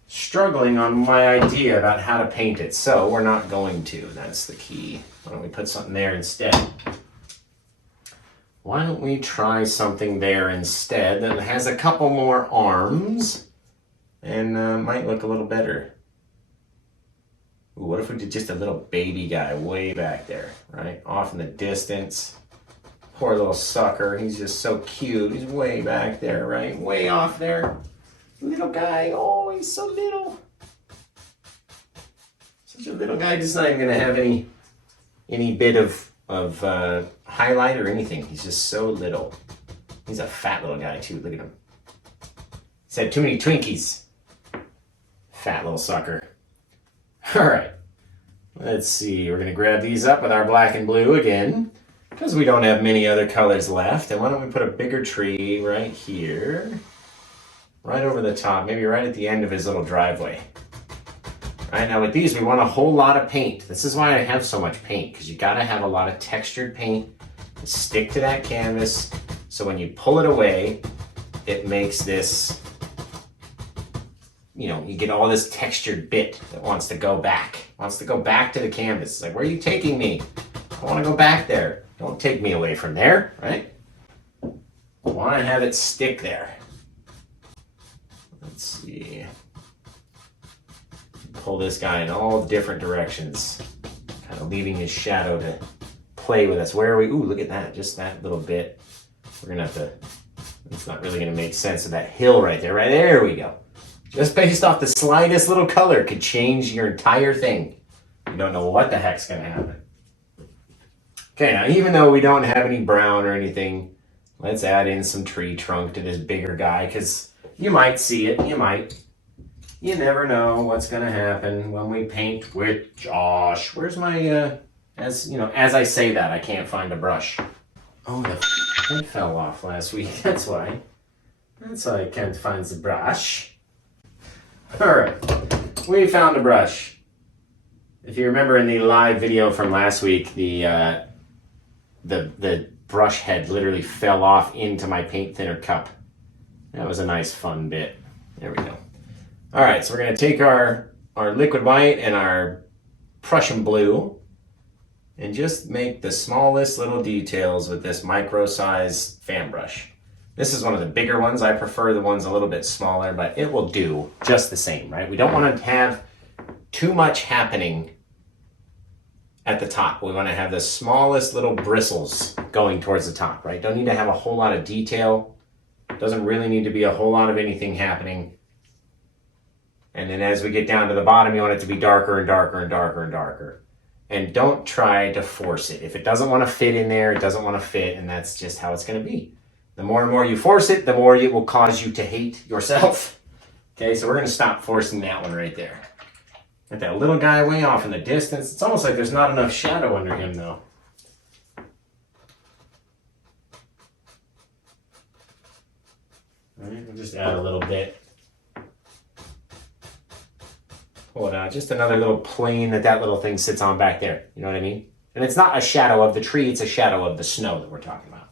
Struggling on my idea about how to paint it, so we're not going to. That's the key. Why don't we put something there instead? Why don't we try something there instead that has a couple more arms and might look a little better. Ooh, what if we did just a little baby guy way back there, right? Off in the distance. Poor little sucker. He's just so cute. He's way back there, right? Way off there. Little guy. Oh, he's so little. Such a little guy. Just not even going to have any bit of highlight or anything. He's just so little. He's a fat little guy too. Look at him. He's had too many Twinkies. Fat little sucker. All right. Let's see. We're going to grab these up with our black and blue again because we don't have many other colors left. And why don't we put a bigger tree right here? right over the top, maybe right at the end of his little driveway. All right, now with these, we want a whole lot of paint. This is why I have so much paint, because you gotta have a lot of textured paint to stick to that canvas, so when you pull it away, it makes this, you know, you get all this textured bit that wants to go back to the canvas. It's like, where are you taking me? I wanna go back there. Don't take me away from there, right? I wanna have it stick there. Let's see. Pull this guy in all different directions, kind of leaving his shadow to play with us. Where are we? Ooh, look at that, just that little bit. We're gonna have to, it's not really gonna make sense of that hill right there. Right there we go. Just based off the slightest little color could change your entire thing. You don't know what the heck's gonna happen. Okay, now even though we don't have any brown or anything, let's add in some tree trunk to this bigger guy, because you might see it, you might. You never know what's gonna happen when we paint with Josh. Where's my, as I say that, I can't find a brush. Oh, the head fell off last week, that's why. That's why I can't find the brush. All right, we found a brush. If you remember in the live video from last week, the brush head literally fell off into my paint thinner cup. That was a nice fun bit. There we go. All right, so we're gonna take our liquid white and our Prussian blue and just make the smallest little details with this micro-sized fan brush. This is one of the bigger ones. I prefer the ones a little bit smaller, but it will do just the same, right? We don't wanna have too much happening at the top. We wanna have the smallest little bristles going towards the top, right? Don't need to have a whole lot of detail. Doesn't really need to be a whole lot of anything happening. And then as we get down to the bottom, you want it to be darker and darker and darker and darker. And don't try to force it. If it doesn't want to fit in there, it doesn't want to fit, and that's just how it's going to be. The more and more you force it, the more it will cause you to hate yourself. Okay, so we're going to stop forcing that one right there. Get that little guy way off in the distance. It's almost like there's not enough shadow under him, though. All right, we'll just add a little bit. Pull it out, just another little plane that little thing sits on back there. You know what I mean? And it's not a shadow of the tree, it's a shadow of the snow that we're talking about.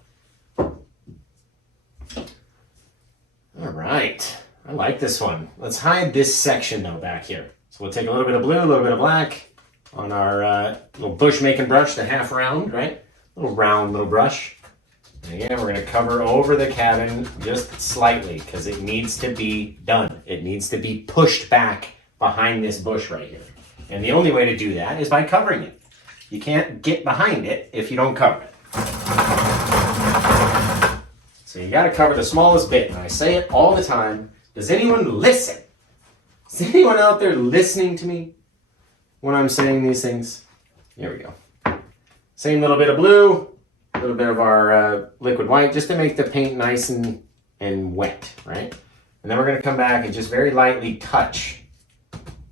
All right, I like this one. Let's hide this section though back here. So we'll take a little bit of blue, a little bit of black on our little bush making brush, the half round, right? Little round little brush. And again, we're gonna cover over the cabin just slightly because it needs to be done. It needs to be pushed back behind this bush right here. And the only way to do that is by covering it. You can't get behind it if you don't cover it. So you gotta cover the smallest bit. And I say it all the time. Does anyone listen? Is anyone out there listening to me when I'm saying these things? Here we go. Same little bit of blue, a little bit of our liquid white, just to make the paint nice and wet, right? And then we're gonna come back and just very lightly touch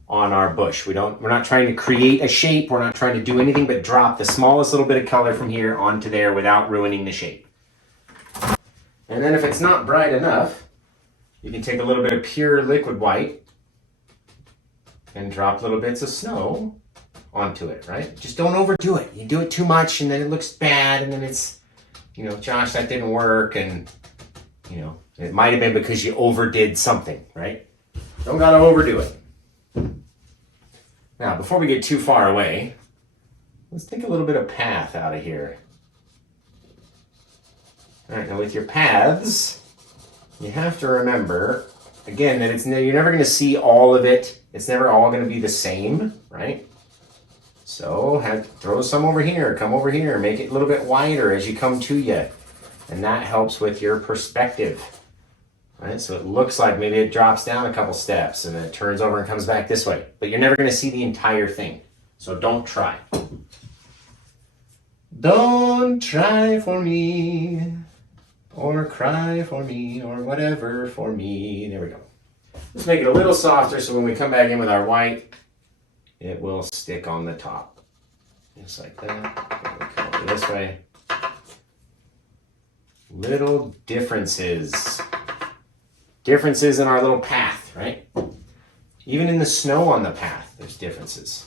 on our bush. We're not trying to create a shape. We're not trying to do anything but drop the smallest little bit of color from here onto there without ruining the shape. And then if it's not bright enough, you can take a little bit of pure liquid white and drop little bits of snow onto it, right? Just don't overdo it. You do it too much and then it looks bad and then it's, Josh, that didn't work, and, it might have been because you overdid something, right? Don't gotta overdo it. Now, before we get too far away, let's take a little bit of path out of here. All right, now with your paths, you have to remember, again, that you're never going to see all of it. It's never all going to be the same, right? So throw some over here, come over here, make it a little bit wider as you come to you. And that helps with your perspective. Right, so it looks like maybe it drops down a couple steps and then it turns over and comes back this way. But you're never going to see the entire thing. So don't try. Don't try for me, or cry for me, or whatever for me. There we go. Let's make it a little softer so when we come back in with our white, it will stick on the top. Just like that. Come over this way. Little differences. Differences in our little path, right? Even in the snow on the path, there's differences.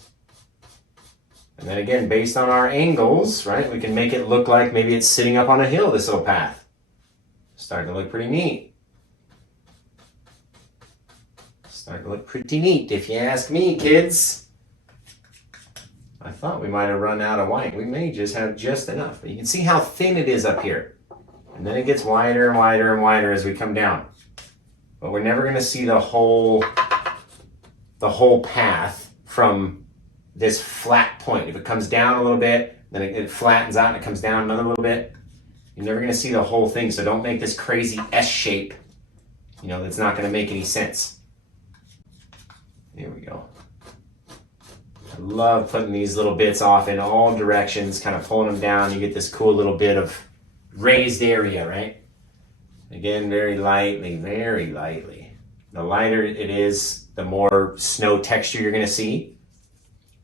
And then again, based on our angles, right, we can make it look like maybe it's sitting up on a hill, this little path. Starting to look pretty neat. Starting to look pretty neat, if you ask me, kids. I thought we might have run out of white. We may just have just enough. But you can see how thin it is up here. And then it gets wider and wider and wider as we come down. But we're never going to see the whole path from this flat point. If it comes down a little bit, then it flattens out and it comes down another little bit. You're never going to see the whole thing, so don't make this crazy S shape, that's not going to make any sense. There we go. I love putting these little bits off in all directions, kind of pulling them down. You get this cool little bit of raised area, right? Again, very lightly, very lightly. The lighter it is, the more snow texture you're going to see.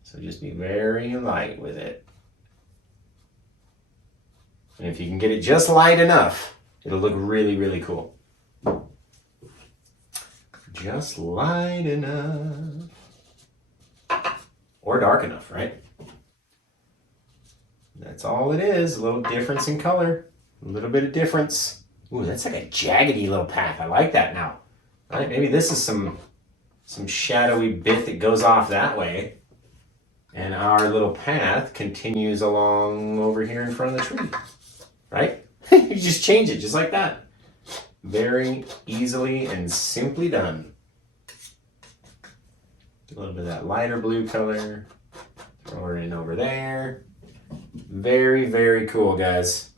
So just be very light with it. And if you can get it just light enough, it'll look really, really cool. Just light enough. Or dark enough, right? That's all it is. A little difference in color. A little bit of difference. Ooh, that's like a jaggedy little path. I like that now. All right, maybe this is some shadowy bit that goes off that way. And our little path continues along over here in front of the tree. Right? You just change it just like that. Very easily and simply done. A little bit of that lighter blue color. Throw her in over there. Very, very cool, guys.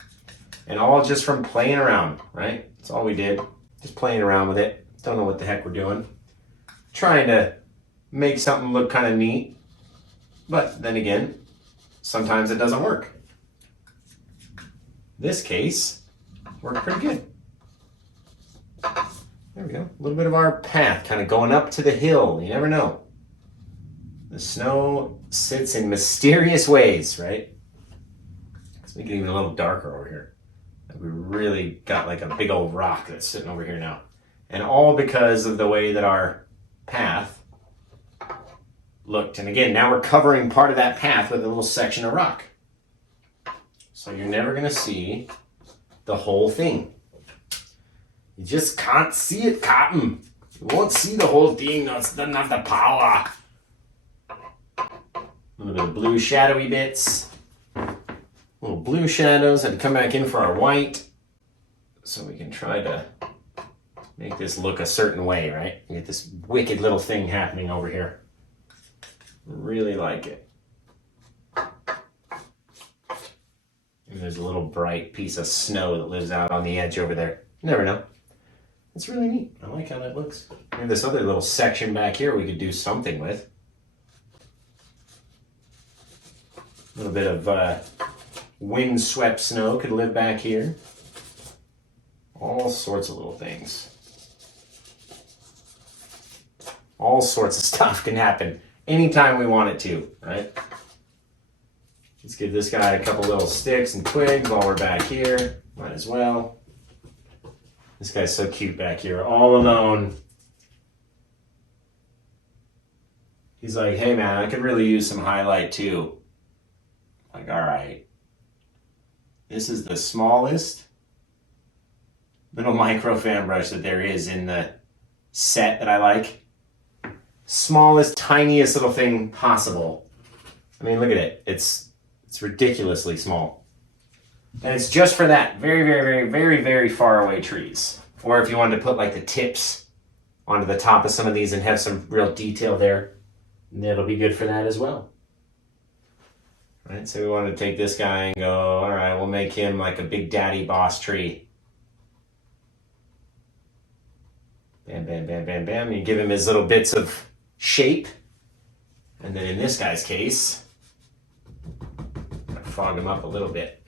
And all just from playing around, right? That's all we did. Just playing around with it. Don't know what the heck we're doing. Trying to make something look kind of neat. But then again, sometimes it doesn't work. This case worked pretty good. There we go. A little bit of our path kind of going up to the hill. You never know. The snow sits in mysterious ways, right? Let's make it even a little darker over here. We really got like a big old rock that's sitting over here now. And all because of the way that our path looked. And again, now we're covering part of that path with a little section of rock. So you're never going to see the whole thing. You just can't see it, Cotton. You won't see the whole thing. No, it doesn't have the power. A little bit of blue shadowy bits. Little blue shadows. Had to come back in for our white. So we can try to make this look a certain way, right? You get this wicked little thing happening over here. Really like it. And there's a little bright piece of snow that lives out on the edge over there. You never know. It's really neat. I like how that looks. We have this other little section back here we could do something with. A little bit of wind-swept snow could live back here. All sorts of little things. All sorts of stuff can happen anytime we want it to, right? Let's give this guy a couple little sticks and twigs while we're back here. Might as well. This guy's so cute back here, all alone. He's like, hey man, I could really use some highlight too. Like, all right. This is the smallest little micro fan brush that there is in the set that I like. Smallest, tiniest little thing possible. I mean, look at it. It's ridiculously small. And it's just for that very, very, very, very, very far away trees. Or if you wanted to put like the tips onto the top of some of these and have some real detail there, that'll be good for that as well. Right, so we want to take this guy and go, all right, we'll make him like a big daddy boss tree. Bam, bam, bam, bam, bam. You give him his little bits of shape. And then in this guy's case, fog him up a little bit.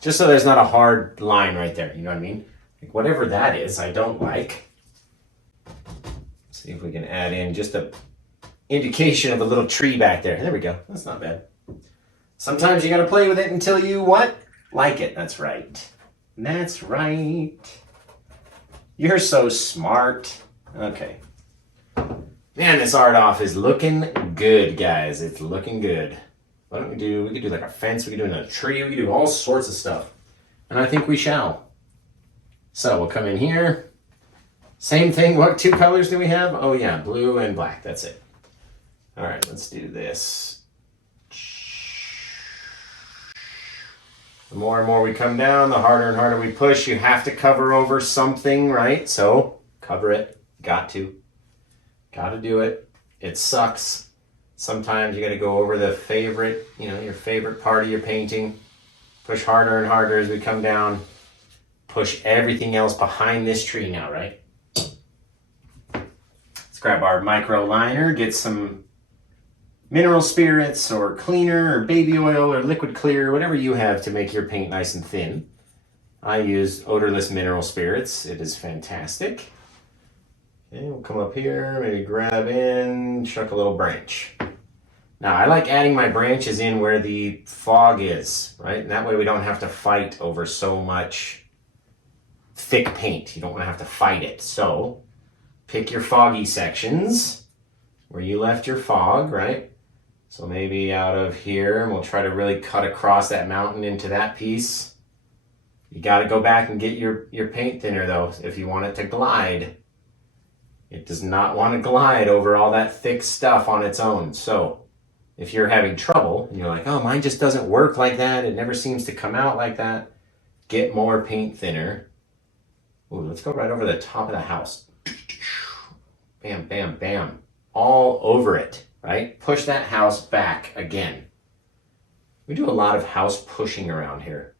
Just so there's not a hard line right there, you know what I mean? Like whatever that is, I don't like. See if we can add in just a indication of a little tree back there. There we go. That's not bad. Sometimes you gotta play with it until you what? Like it. That's right. That's right. You're so smart. Okay. Man, this art off is looking good, guys. It's looking good. What don't we do? We could do like a fence. We could do another tree. We could do all sorts of stuff. And I think we shall. So we'll come in here. Same thing. What 2 colors do we have? Oh yeah, blue and black. That's it. All right, let's do this. The more and more we come down, the harder and harder we push. You have to cover over something, right? So cover it. Got to do it. It sucks. Sometimes you got to go over the favorite, your favorite part of your painting. Push harder and harder as we come down. Push everything else behind this tree now, right? Let's grab our micro liner, get some mineral spirits or cleaner or baby oil or liquid clear, whatever you have to make your paint nice and thin. I use odorless mineral spirits. It is fantastic. Okay, we'll come up here, maybe grab in, chuck a little branch. Now, I like adding my branches in where the fog is, right? And that way we don't have to fight over so much thick paint. You don't want to have to fight it. So, pick your foggy sections where you left your fog, right? So maybe out of here, and we'll try to really cut across that mountain into that piece. You got to go back and get your paint thinner, though, if you want it to glide. It does not want to glide over all that thick stuff on its own. So if you're having trouble and you're like, oh, mine just doesn't work like that, it never seems to come out like that, get more paint thinner. Ooh, let's go right over the top of the house. Bam, bam, bam. All over it, right? Push that house back again. We do a lot of house pushing around here.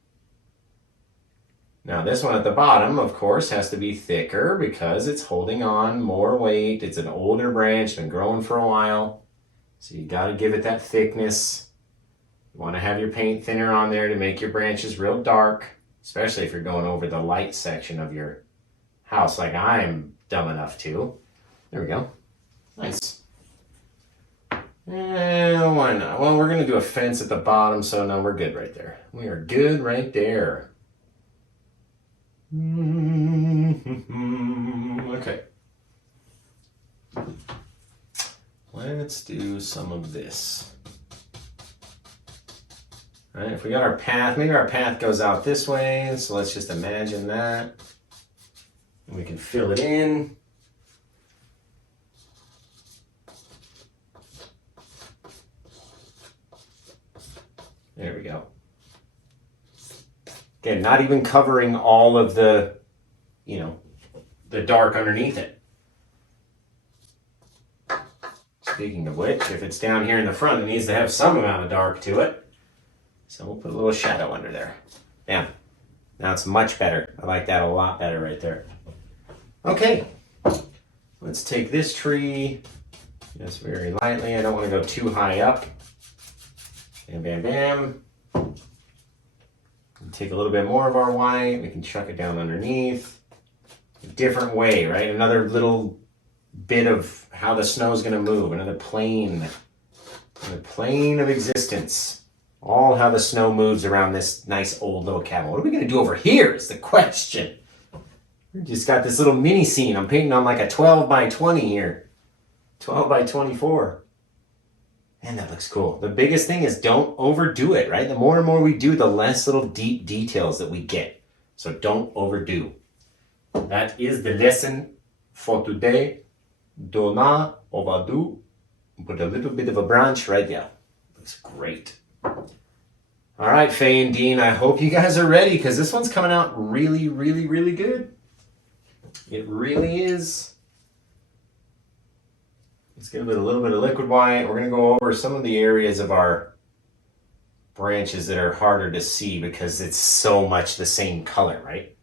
Now this one at the bottom, of course, has to be thicker because it's holding on more weight. It's an older branch, been growing for a while. So you got to give it that thickness. You want to have your paint thinner on there to make your branches real dark, especially if you're going over the light section of your house like I'm dumb enough to. There we go. Nice. And why not? Well, we're going to do a fence at the bottom, so no, we're good right there. We are good right there. Okay. Let's do some of this. All right, if we got our path, maybe our path goes out this way, so let's just imagine that. And we can fill it in. There we go. Again, not even covering all of the, the dark underneath it. Speaking of which, if it's down here in the front, it needs to have some amount of dark to it. So we'll put a little shadow under there. Yeah, now it's much better. I like that a lot better right there. Okay, let's take this tree just very lightly. I don't want to go too high up. Bam, bam, bam. Take a little bit more of our white. We can chuck it down underneath. A different way, right? Another little bit of how the snow is going to move. Another plane of existence. All how the snow moves around this nice old little cabin. What are we going to do over here is the question. We just got this little mini scene. I'm painting on like a 12 by 20 here. 12 by 24. Man, that looks cool. The biggest thing is don't overdo it, right? The more and more we do, the less little deep details that we get. So don't overdo. That is the lesson for today. Do not overdo. Put a little bit of a branch right there. Looks great. All right, Faye and Dean, I hope you guys are ready because this one's coming out really, really, really good. It really is. Let's give it a little bit of liquid white. We're going to go over some of the areas of our branches that are harder to see because it's so much the same color, right?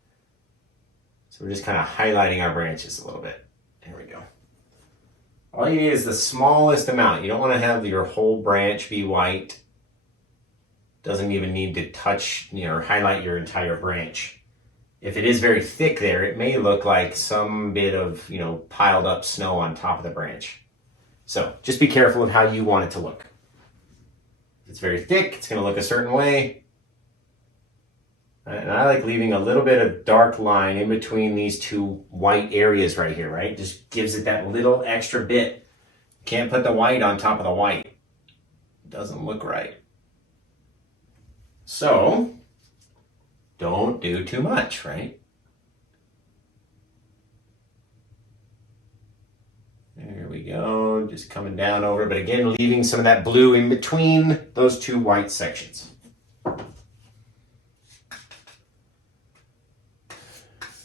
So we're just kind of highlighting our branches a little bit. There we go. All you need is the smallest amount. You don't want to have your whole branch be white. Doesn't even need to touch, or highlight your entire branch. If it is very thick there, it may look like some bit of, piled up snow on top of the branch. So just be careful of how you want it to look. If it's very thick, it's going to look a certain way. And I like leaving a little bit of dark line in between these two white areas right here, right? Just gives it that little extra bit. Can't put the white on top of the white. Doesn't look right. So, don't do too much, right? There we go, just coming down over, but again, leaving some of that blue in between those two white sections.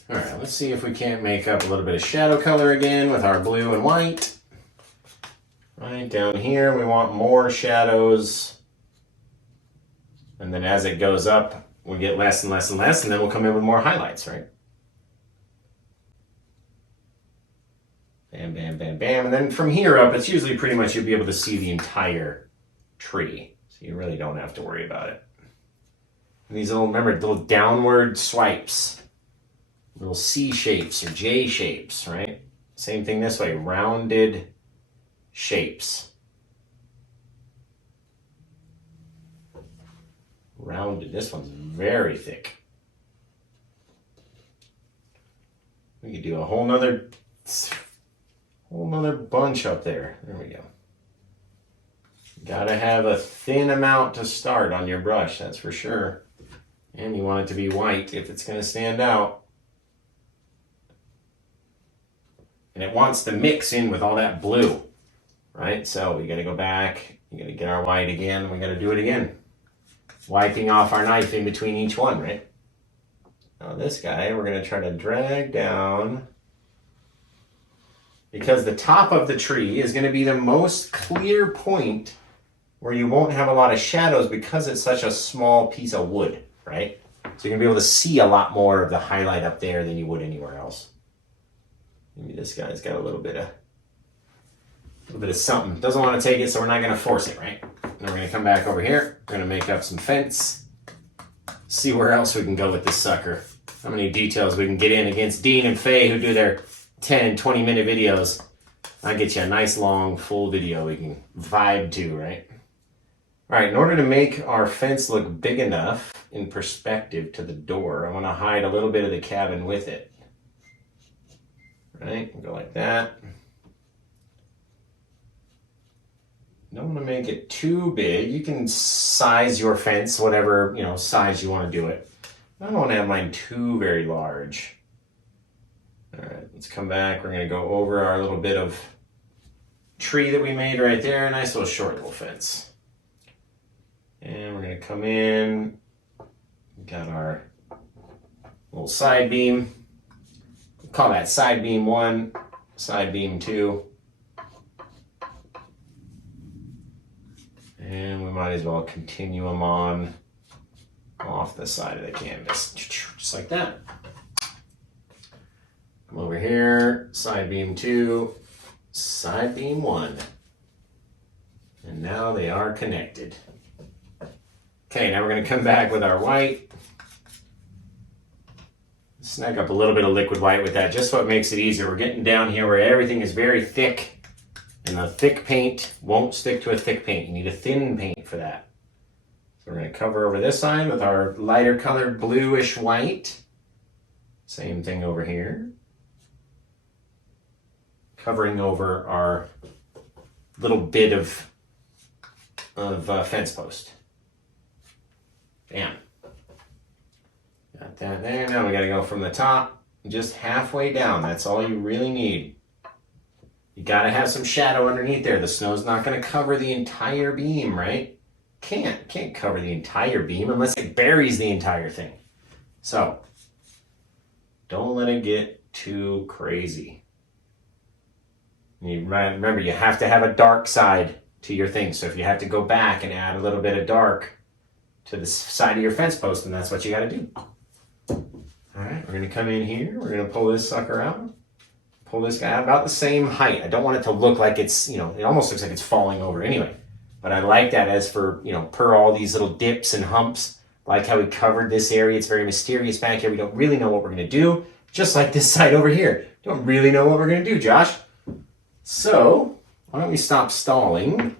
All right, let's see if we can't make up a little bit of shadow color again with our blue and white. Right down here, we want more shadows. And then as it goes up, we get less and less and less, and then we'll come in with more highlights, right? Bam, bam, bam, bam. And then from here up, it's usually pretty much you'll be able to see the entire tree. So you really don't have to worry about it. And these little, remember, little downward swipes. Little C shapes or J shapes, right? Same thing this way, rounded shapes. Rounded, this one's very thick. We could do a whole nother bunch up there. There we go. Gotta have a thin amount to start on your brush, that's for sure. And you want it to be white if it's gonna stand out. And it wants to mix in with all that blue, right? So we gotta go back, we gotta get our white again, we gotta do it again. Wiping off our knife in between each one, right? Now this guy, we're gonna try to drag down because the top of the tree is gonna be the most clear point where you won't have a lot of shadows because it's such a small piece of wood, right? So you're gonna be able to see a lot more of the highlight up there than you would anywhere else. Maybe this guy's got a little bit of something. Doesn't want to take it, so we're not going to force it, right? Now we're going to come back over here. We're going to make up some fence. See where else we can go with this sucker. How many details we can get in against Dean and Faye who do their 10, 20-minute videos. I'll get you a nice, long, full video we can vibe to, right? All right, in order to make our fence look big enough in perspective to the door, I want to hide a little bit of the cabin with it. Right, go like that. Don't want to make it too big. You can size your fence, whatever, size you want to do it. I don't want to have mine too very large. All right, let's come back. We're going to go over our little bit of tree that we made right there. Nice little short little fence. And we're going to come in. We got our little side beam. Call that side beam 1, side beam 2. And we might as well continue them on off the side of the canvas, just like that. Come over here, side beam 2, side beam 1. And now they are connected. Okay, now we're going to come back with our white. Snag up a little bit of liquid white with that, just so it makes it easier. We're getting down here where everything is very thick, and the thick paint won't stick to a thick paint. You need a thin paint for that. So we're going to cover over this side with our lighter colored bluish white. Same thing over here. Covering over our little bit of fence post. Bam. Got that there. Now we got to go from the top just halfway down. That's all you really need. You got to have some shadow underneath there. The snow's not going to cover the entire beam, right? Can't cover the entire beam unless it buries the entire thing. So don't let it get too crazy. You remember, you have to have a dark side to your thing. So if you have to go back and add a little bit of dark to the side of your fence post, then that's what you got to do. All right, we're going to come in here. We're going to pull this sucker out. Pull this guy out about the same height. I don't want it to look like it's, it almost looks like it's falling over anyway. But I like that as for, per all these little dips and humps. Like how we covered this area. It's very mysterious back here. We don't really know what we're going to do. Just like this side over here. Don't really know what we're going to do, Josh. So, why don't we stop stalling?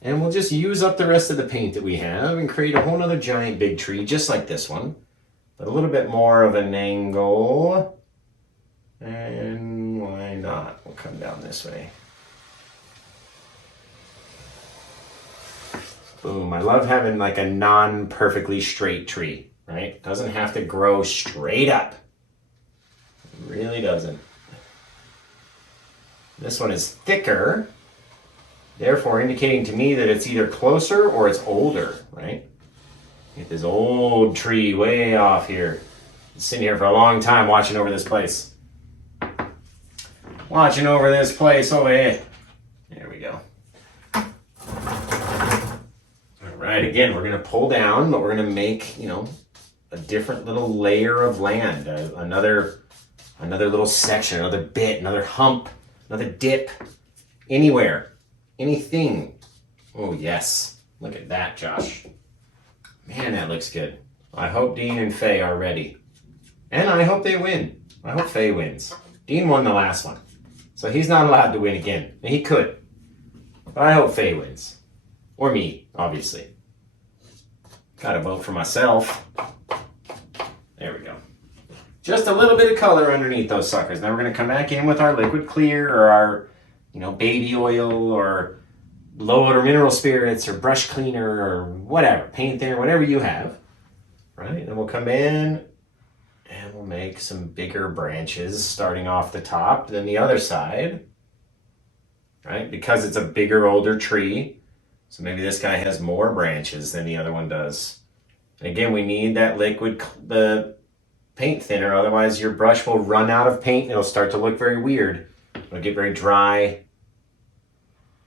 And we'll just use up the rest of the paint that we have and create a whole nother giant big tree, just like this one. but a little bit more of an angle. And why not? We'll come down this way. Boom. I love having like a non-perfectly straight tree, right? Doesn't have to grow straight up. It really doesn't. This one is thicker, therefore indicating to me that it's either closer or it's older, right? Get this old tree way off here. Been sitting here for a long time watching over this place. Watching over this place over here. There we go. Right, again, we're going to pull down, but we're going to make, a different little layer of land, another little section, another bit, another hump, another dip, anywhere, anything. Oh, yes. Look at that, Josh. Man, that looks good. I hope Dean and Faye are ready. And I hope they win. I hope Faye wins. Dean won the last one, so he's not allowed to win again. He could, but I hope Faye wins. Or me, obviously. Gotta vote for myself. There we go. Just a little bit of color underneath those suckers. Now we're gonna come back in with our liquid clear or our, baby oil or low odor mineral spirits or brush cleaner or whatever, paint thinner, whatever you have. Right, and we'll come in and we'll make some bigger branches starting off the top than the other side. Right, because it's a bigger, older tree. So maybe this guy has more branches than the other one does. And again, we need that liquid, the paint thinner, otherwise your brush will run out of paint and it'll start to look very weird. It'll get very dry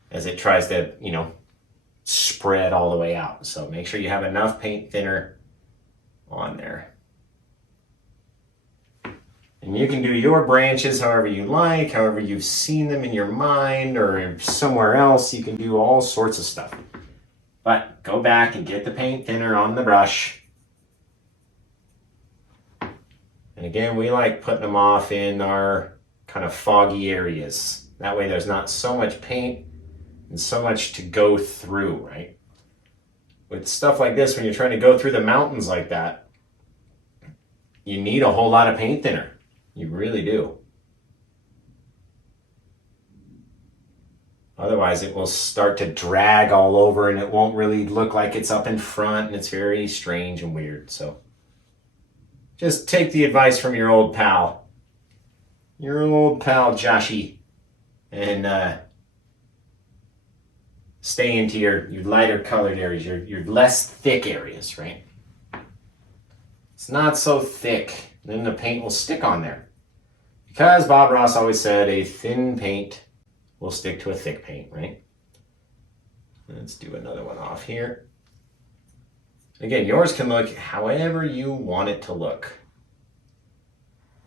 as it tries to, spread all the way out. So make sure you have enough paint thinner on there. And you can do your branches however you like, however you've seen them in your mind or somewhere else. You can do all sorts of stuff. But go back and get the paint thinner on the brush. And again, we like putting them off in our kind of foggy areas. That way there's not so much paint and so much to go through, right? With stuff like this, when you're trying to go through the mountains like that, you need a whole lot of paint thinner. You really do. Otherwise, it will start to drag all over and it won't really look like it's up in front and it's very strange and weird. So just take the advice from your old pal. Your old pal Joshy. And stay into your lighter colored areas, your less thick areas, right? It's not so thick. Then the paint will stick on there. Because Bob Ross always said a thin paint will stick to a thick paint, right? Let's do another one off here. Again, yours can look however you want it to look.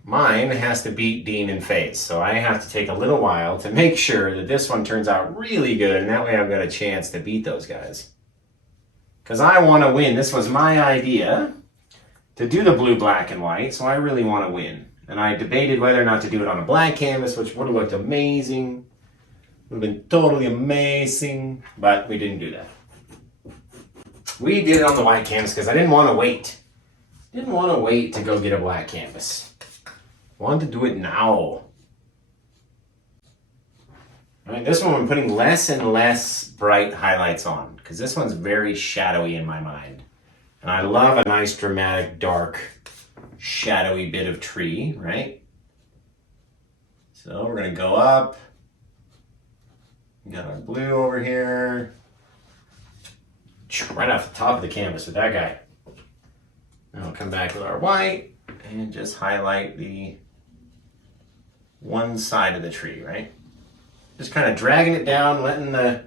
Mine has to beat Dean and Faye's, so I have to take a little while to make sure that this one turns out really good, and that way I've got a chance to beat those guys. Because I want to win. This was my idea to do the blue, black, and white, so I really want to win. And I debated whether or not to do it on a black canvas, which would have looked amazing. Would have been totally amazing, but we didn't do that. We did it on the white canvas because I didn't want to wait. Didn't want to wait to go get a black canvas. Wanted to do it now. All right, this one I'm putting less and less bright highlights on because this one's very shadowy in my mind. And I love a nice dramatic, dark, shadowy bit of tree, right? So we're gonna go up. We got our blue over here. Right off the top of the canvas with that guy. Now we'll come back with our white and just highlight the one side of the tree, right? Just kind of dragging it down, letting the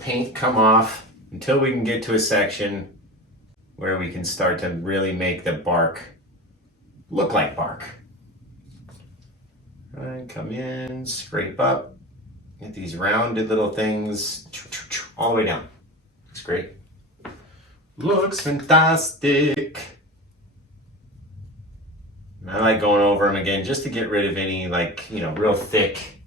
paint come off until we can get to a section where we can start to really make the bark look like bark. All right, come in, scrape up, get these rounded little things all the way down. Looks great. Looks fantastic. And I like going over them again just to get rid of any real thick,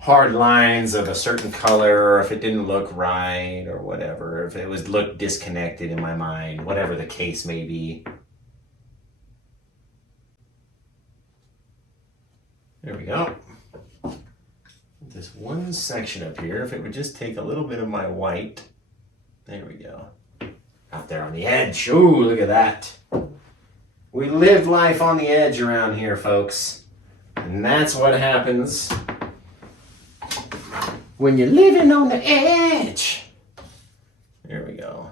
hard lines of a certain color, or if it didn't look right or whatever, if it looked disconnected in my mind, whatever the case may be. There we go. This one section up here, if it would just take a little bit of my white. There we go. Out there on the edge. Ooh, look at that. We live life on the edge around here, folks. And that's what happens when you're living on the edge. There we go.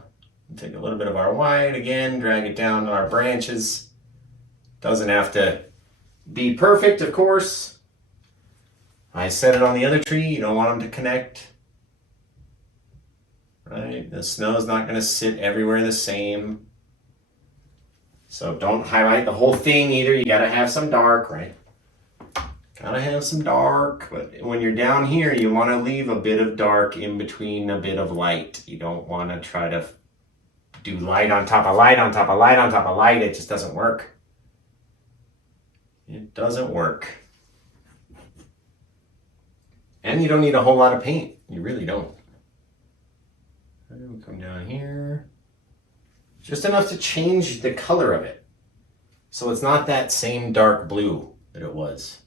Take a little bit of our white again, drag it down to our branches. Doesn't have to be perfect, of course. I said it on the other tree, you don't want them to connect. Right? The snow's not going to sit everywhere the same. So don't highlight the whole thing either. You got to have some dark, right? Got to have some dark. But when you're down here, you want to leave a bit of dark in between a bit of light. You don't want to try to do light on top of light on top of light on top of light. It just doesn't work. It doesn't work. And you don't need a whole lot of paint. You really don't. We'll come down here. Just enough to change the color of it. So it's not that same dark blue that it was.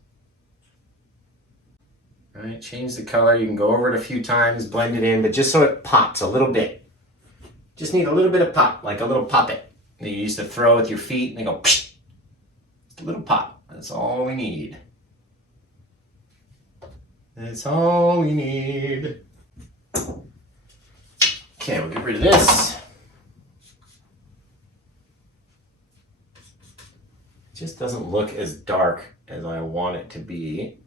All right, change the color. You can go over it a few times, blend it in, but just so it pops a little bit. Just need a little bit of pop, like a little poppet that you used to throw with your feet and they go psh. Just a little pop. That's all we need. That's all we need. Okay, we'll get rid of this. It just doesn't look as dark as I want it to be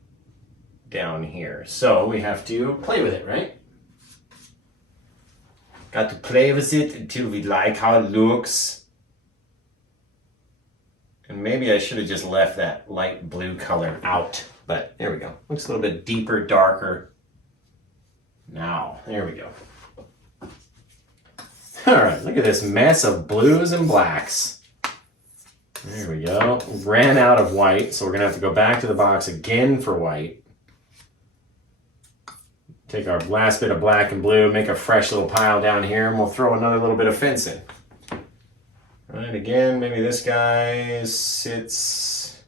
down here. So we have to play with it, right? Got to play with it until we like how it looks. And maybe I should have just left that light blue color out. But there we go. Looks a little bit deeper, darker. Now, there we go. All right, look at this mess of blues and blacks. There we go. Ran out of white, so we're gonna have to go back to the box again for white. Take our last bit of black and blue, make a fresh little pile down here, and we'll throw another little bit of fence in. All right, again, maybe this guy sits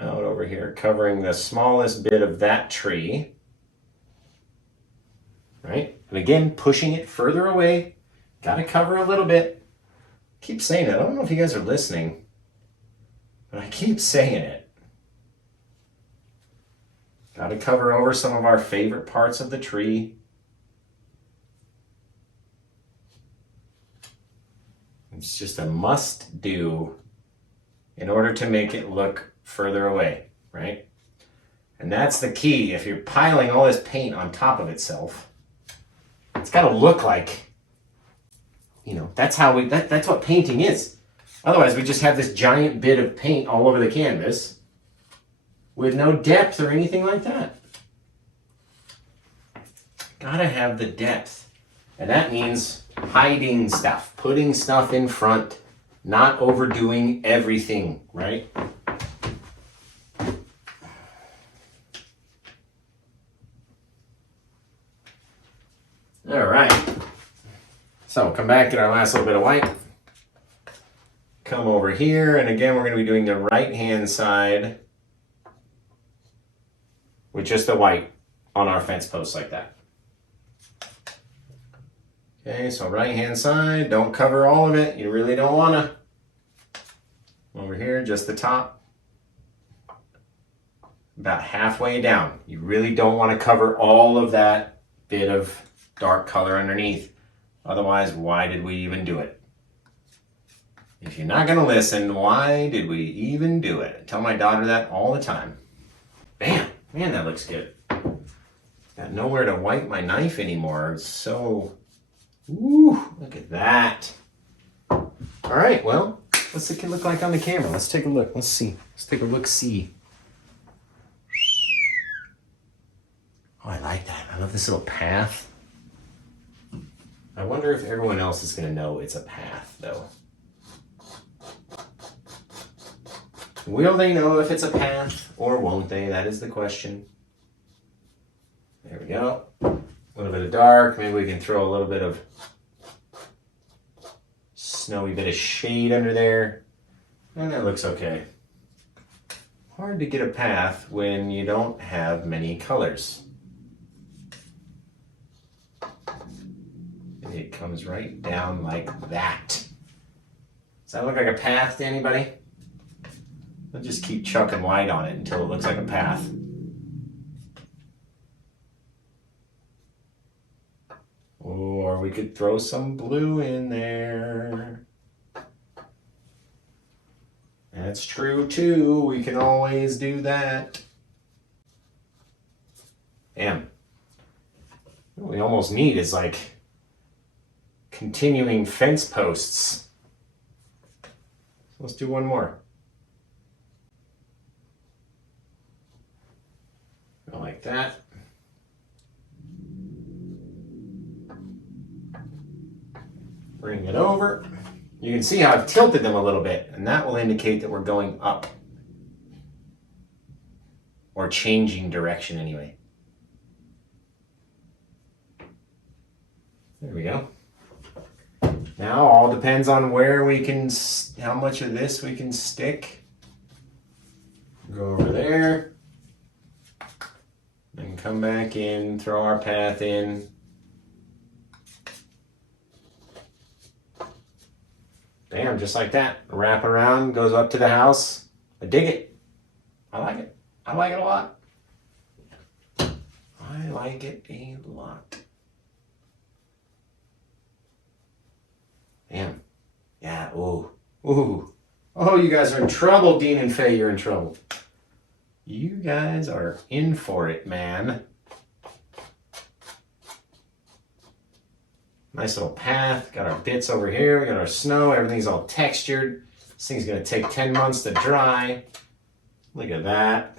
out over here, covering the smallest bit of that tree. Right? And again, pushing it further away. Got to cover a little bit. Keep saying it. I don't know if you guys are listening, but I keep saying it. Got to cover over some of our favorite parts of the tree. It's just a must do in order to make it look further away, right? And that's the key. If you're piling all this paint on top of itself, it's got to look like, you know, that's what painting is. Otherwise, we just have this giant bit of paint all over the canvas with no depth or anything like that. Gotta have the depth. And that means hiding stuff, putting stuff in front, not overdoing everything, right? All right. So come back, get our last little bit of white. Come over here, and again, we're going to be doing the right-hand side with just the white on our fence post like that. Okay, so right-hand side, don't cover all of it. You really don't want to. Over here, just the top. About halfway down. You really don't want to cover all of that bit of dark color underneath. Otherwise, why did we even do it? If you're not going to listen, why did we even do it? I tell my daughter that all the time. Bam! Man, that looks good. Got nowhere to wipe my knife anymore. It's so... Ooh, look at that. All right, well, what's it look like on the camera? Let's take a look. Let's see. Let's take a look-see. Oh, I like that. I love this little path. I wonder if everyone else is going to know it's a path, though. Will they know if it's a path, or won't they? That is the question. There we go. A little bit of dark. Maybe we can throw a little bit of snowy bit of shade under there. And that looks okay. hard to get a path when you don't have many colors. It comes right down like that. Does that look like a path to anybody? I'll just keep chucking white on it until it looks like a path. Or we could throw some blue in there. That's true too. We can always do that. Damn. What we almost need is like continuing fence posts. Let's do one more. Go like that. Bring it over. You can see how I've tilted them a little bit, and that will indicate that we're going up. Or changing direction anyway. There we go. Now all depends on where we can, how much of this we can stick. Go over there. Then come back in, throw our path in. Bam, just like that. Wrap around, goes up to the house. I dig it. I like it. I like it a lot. I like it a lot. Damn. Yeah, ooh. Ooh. Oh, you guys are in trouble, Dean and Faye, you're in trouble. You guys are in for it, man. Nice little path. Got our bits over here. We got our snow. Everything's all textured. This thing's going to take 10 months to dry. Look at that.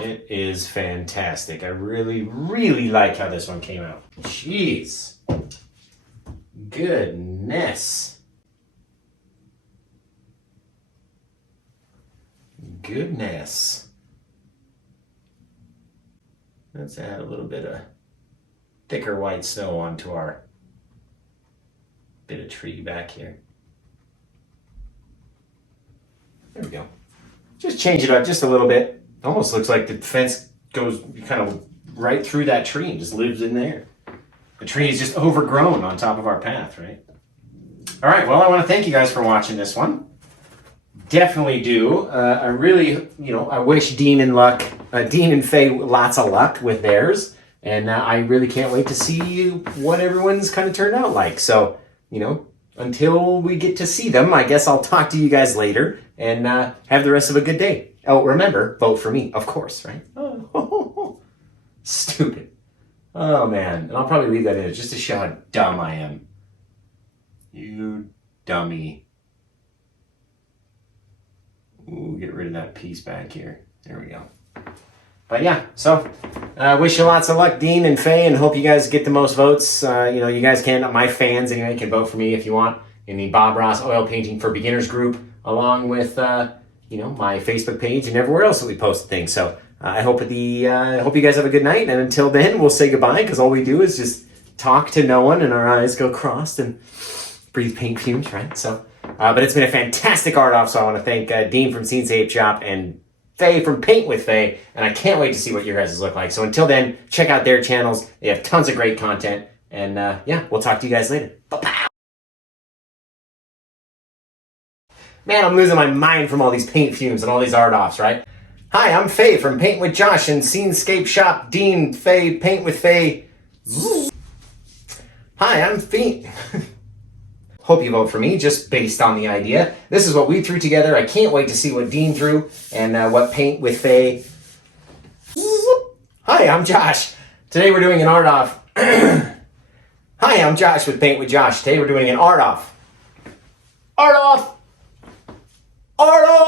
It is fantastic. I really, really like how this one came out. Jeez. Goodness. Goodness. Let's add a little bit of thicker white snow onto our bit of tree back here. There we go. Just change it up just a little bit. Almost looks like the fence goes kind of right through that tree and just lives in there. The tree is just overgrown on top of our path, right? All right, well, I want to thank you guys for watching this one. Definitely do. I really, I wish Dean and Faye lots of luck with theirs. And I really can't wait to see what everyone's kind of turned out like. So, until we get to see them, I guess I'll talk to you guys later and have the rest of a good day. Oh, remember, vote for me, of course, right? Oh, stupid. Oh, man. And I'll probably leave that in just to show how dumb I am. You dummy. Ooh, get rid of that piece back here. There we go. But yeah, so wish you lots of luck, Dean and Faye, and hope you guys get the most votes. You guys can, my fans anyway, can vote for me if you want in the Bob Ross Oil Painting for Beginners group, along with my Facebook page and everywhere else that we post things. So I hope you guys have a good night, and until then, we'll say goodbye because all we do is just talk to no one, and our eyes go crossed and breathe paint fumes, right? So, but it's been a fantastic art off. So I want to thank Dean from Untitled Chapter and Faye from Paint with Faye, and I can't wait to see what your guys' look like. So until then, check out their channels. They have tons of great content. And we'll talk to you guys later. Bye-bye. Man, I'm losing my mind from all these paint fumes and all these art offs, right? Hi, I'm Faye from Paint with Josh and Scenescape Shop. Dean, Faye, Paint with Faye. Hi, I'm Faye. Hope you vote for me, just based on the idea. This is what we threw together. I can't wait to see what Dean threw and what Paint with Faye. Hi, I'm Josh. Today we're doing an art off. Hi, I'm Josh with Paint with Josh. Today we're doing an art off. Art off! Art off!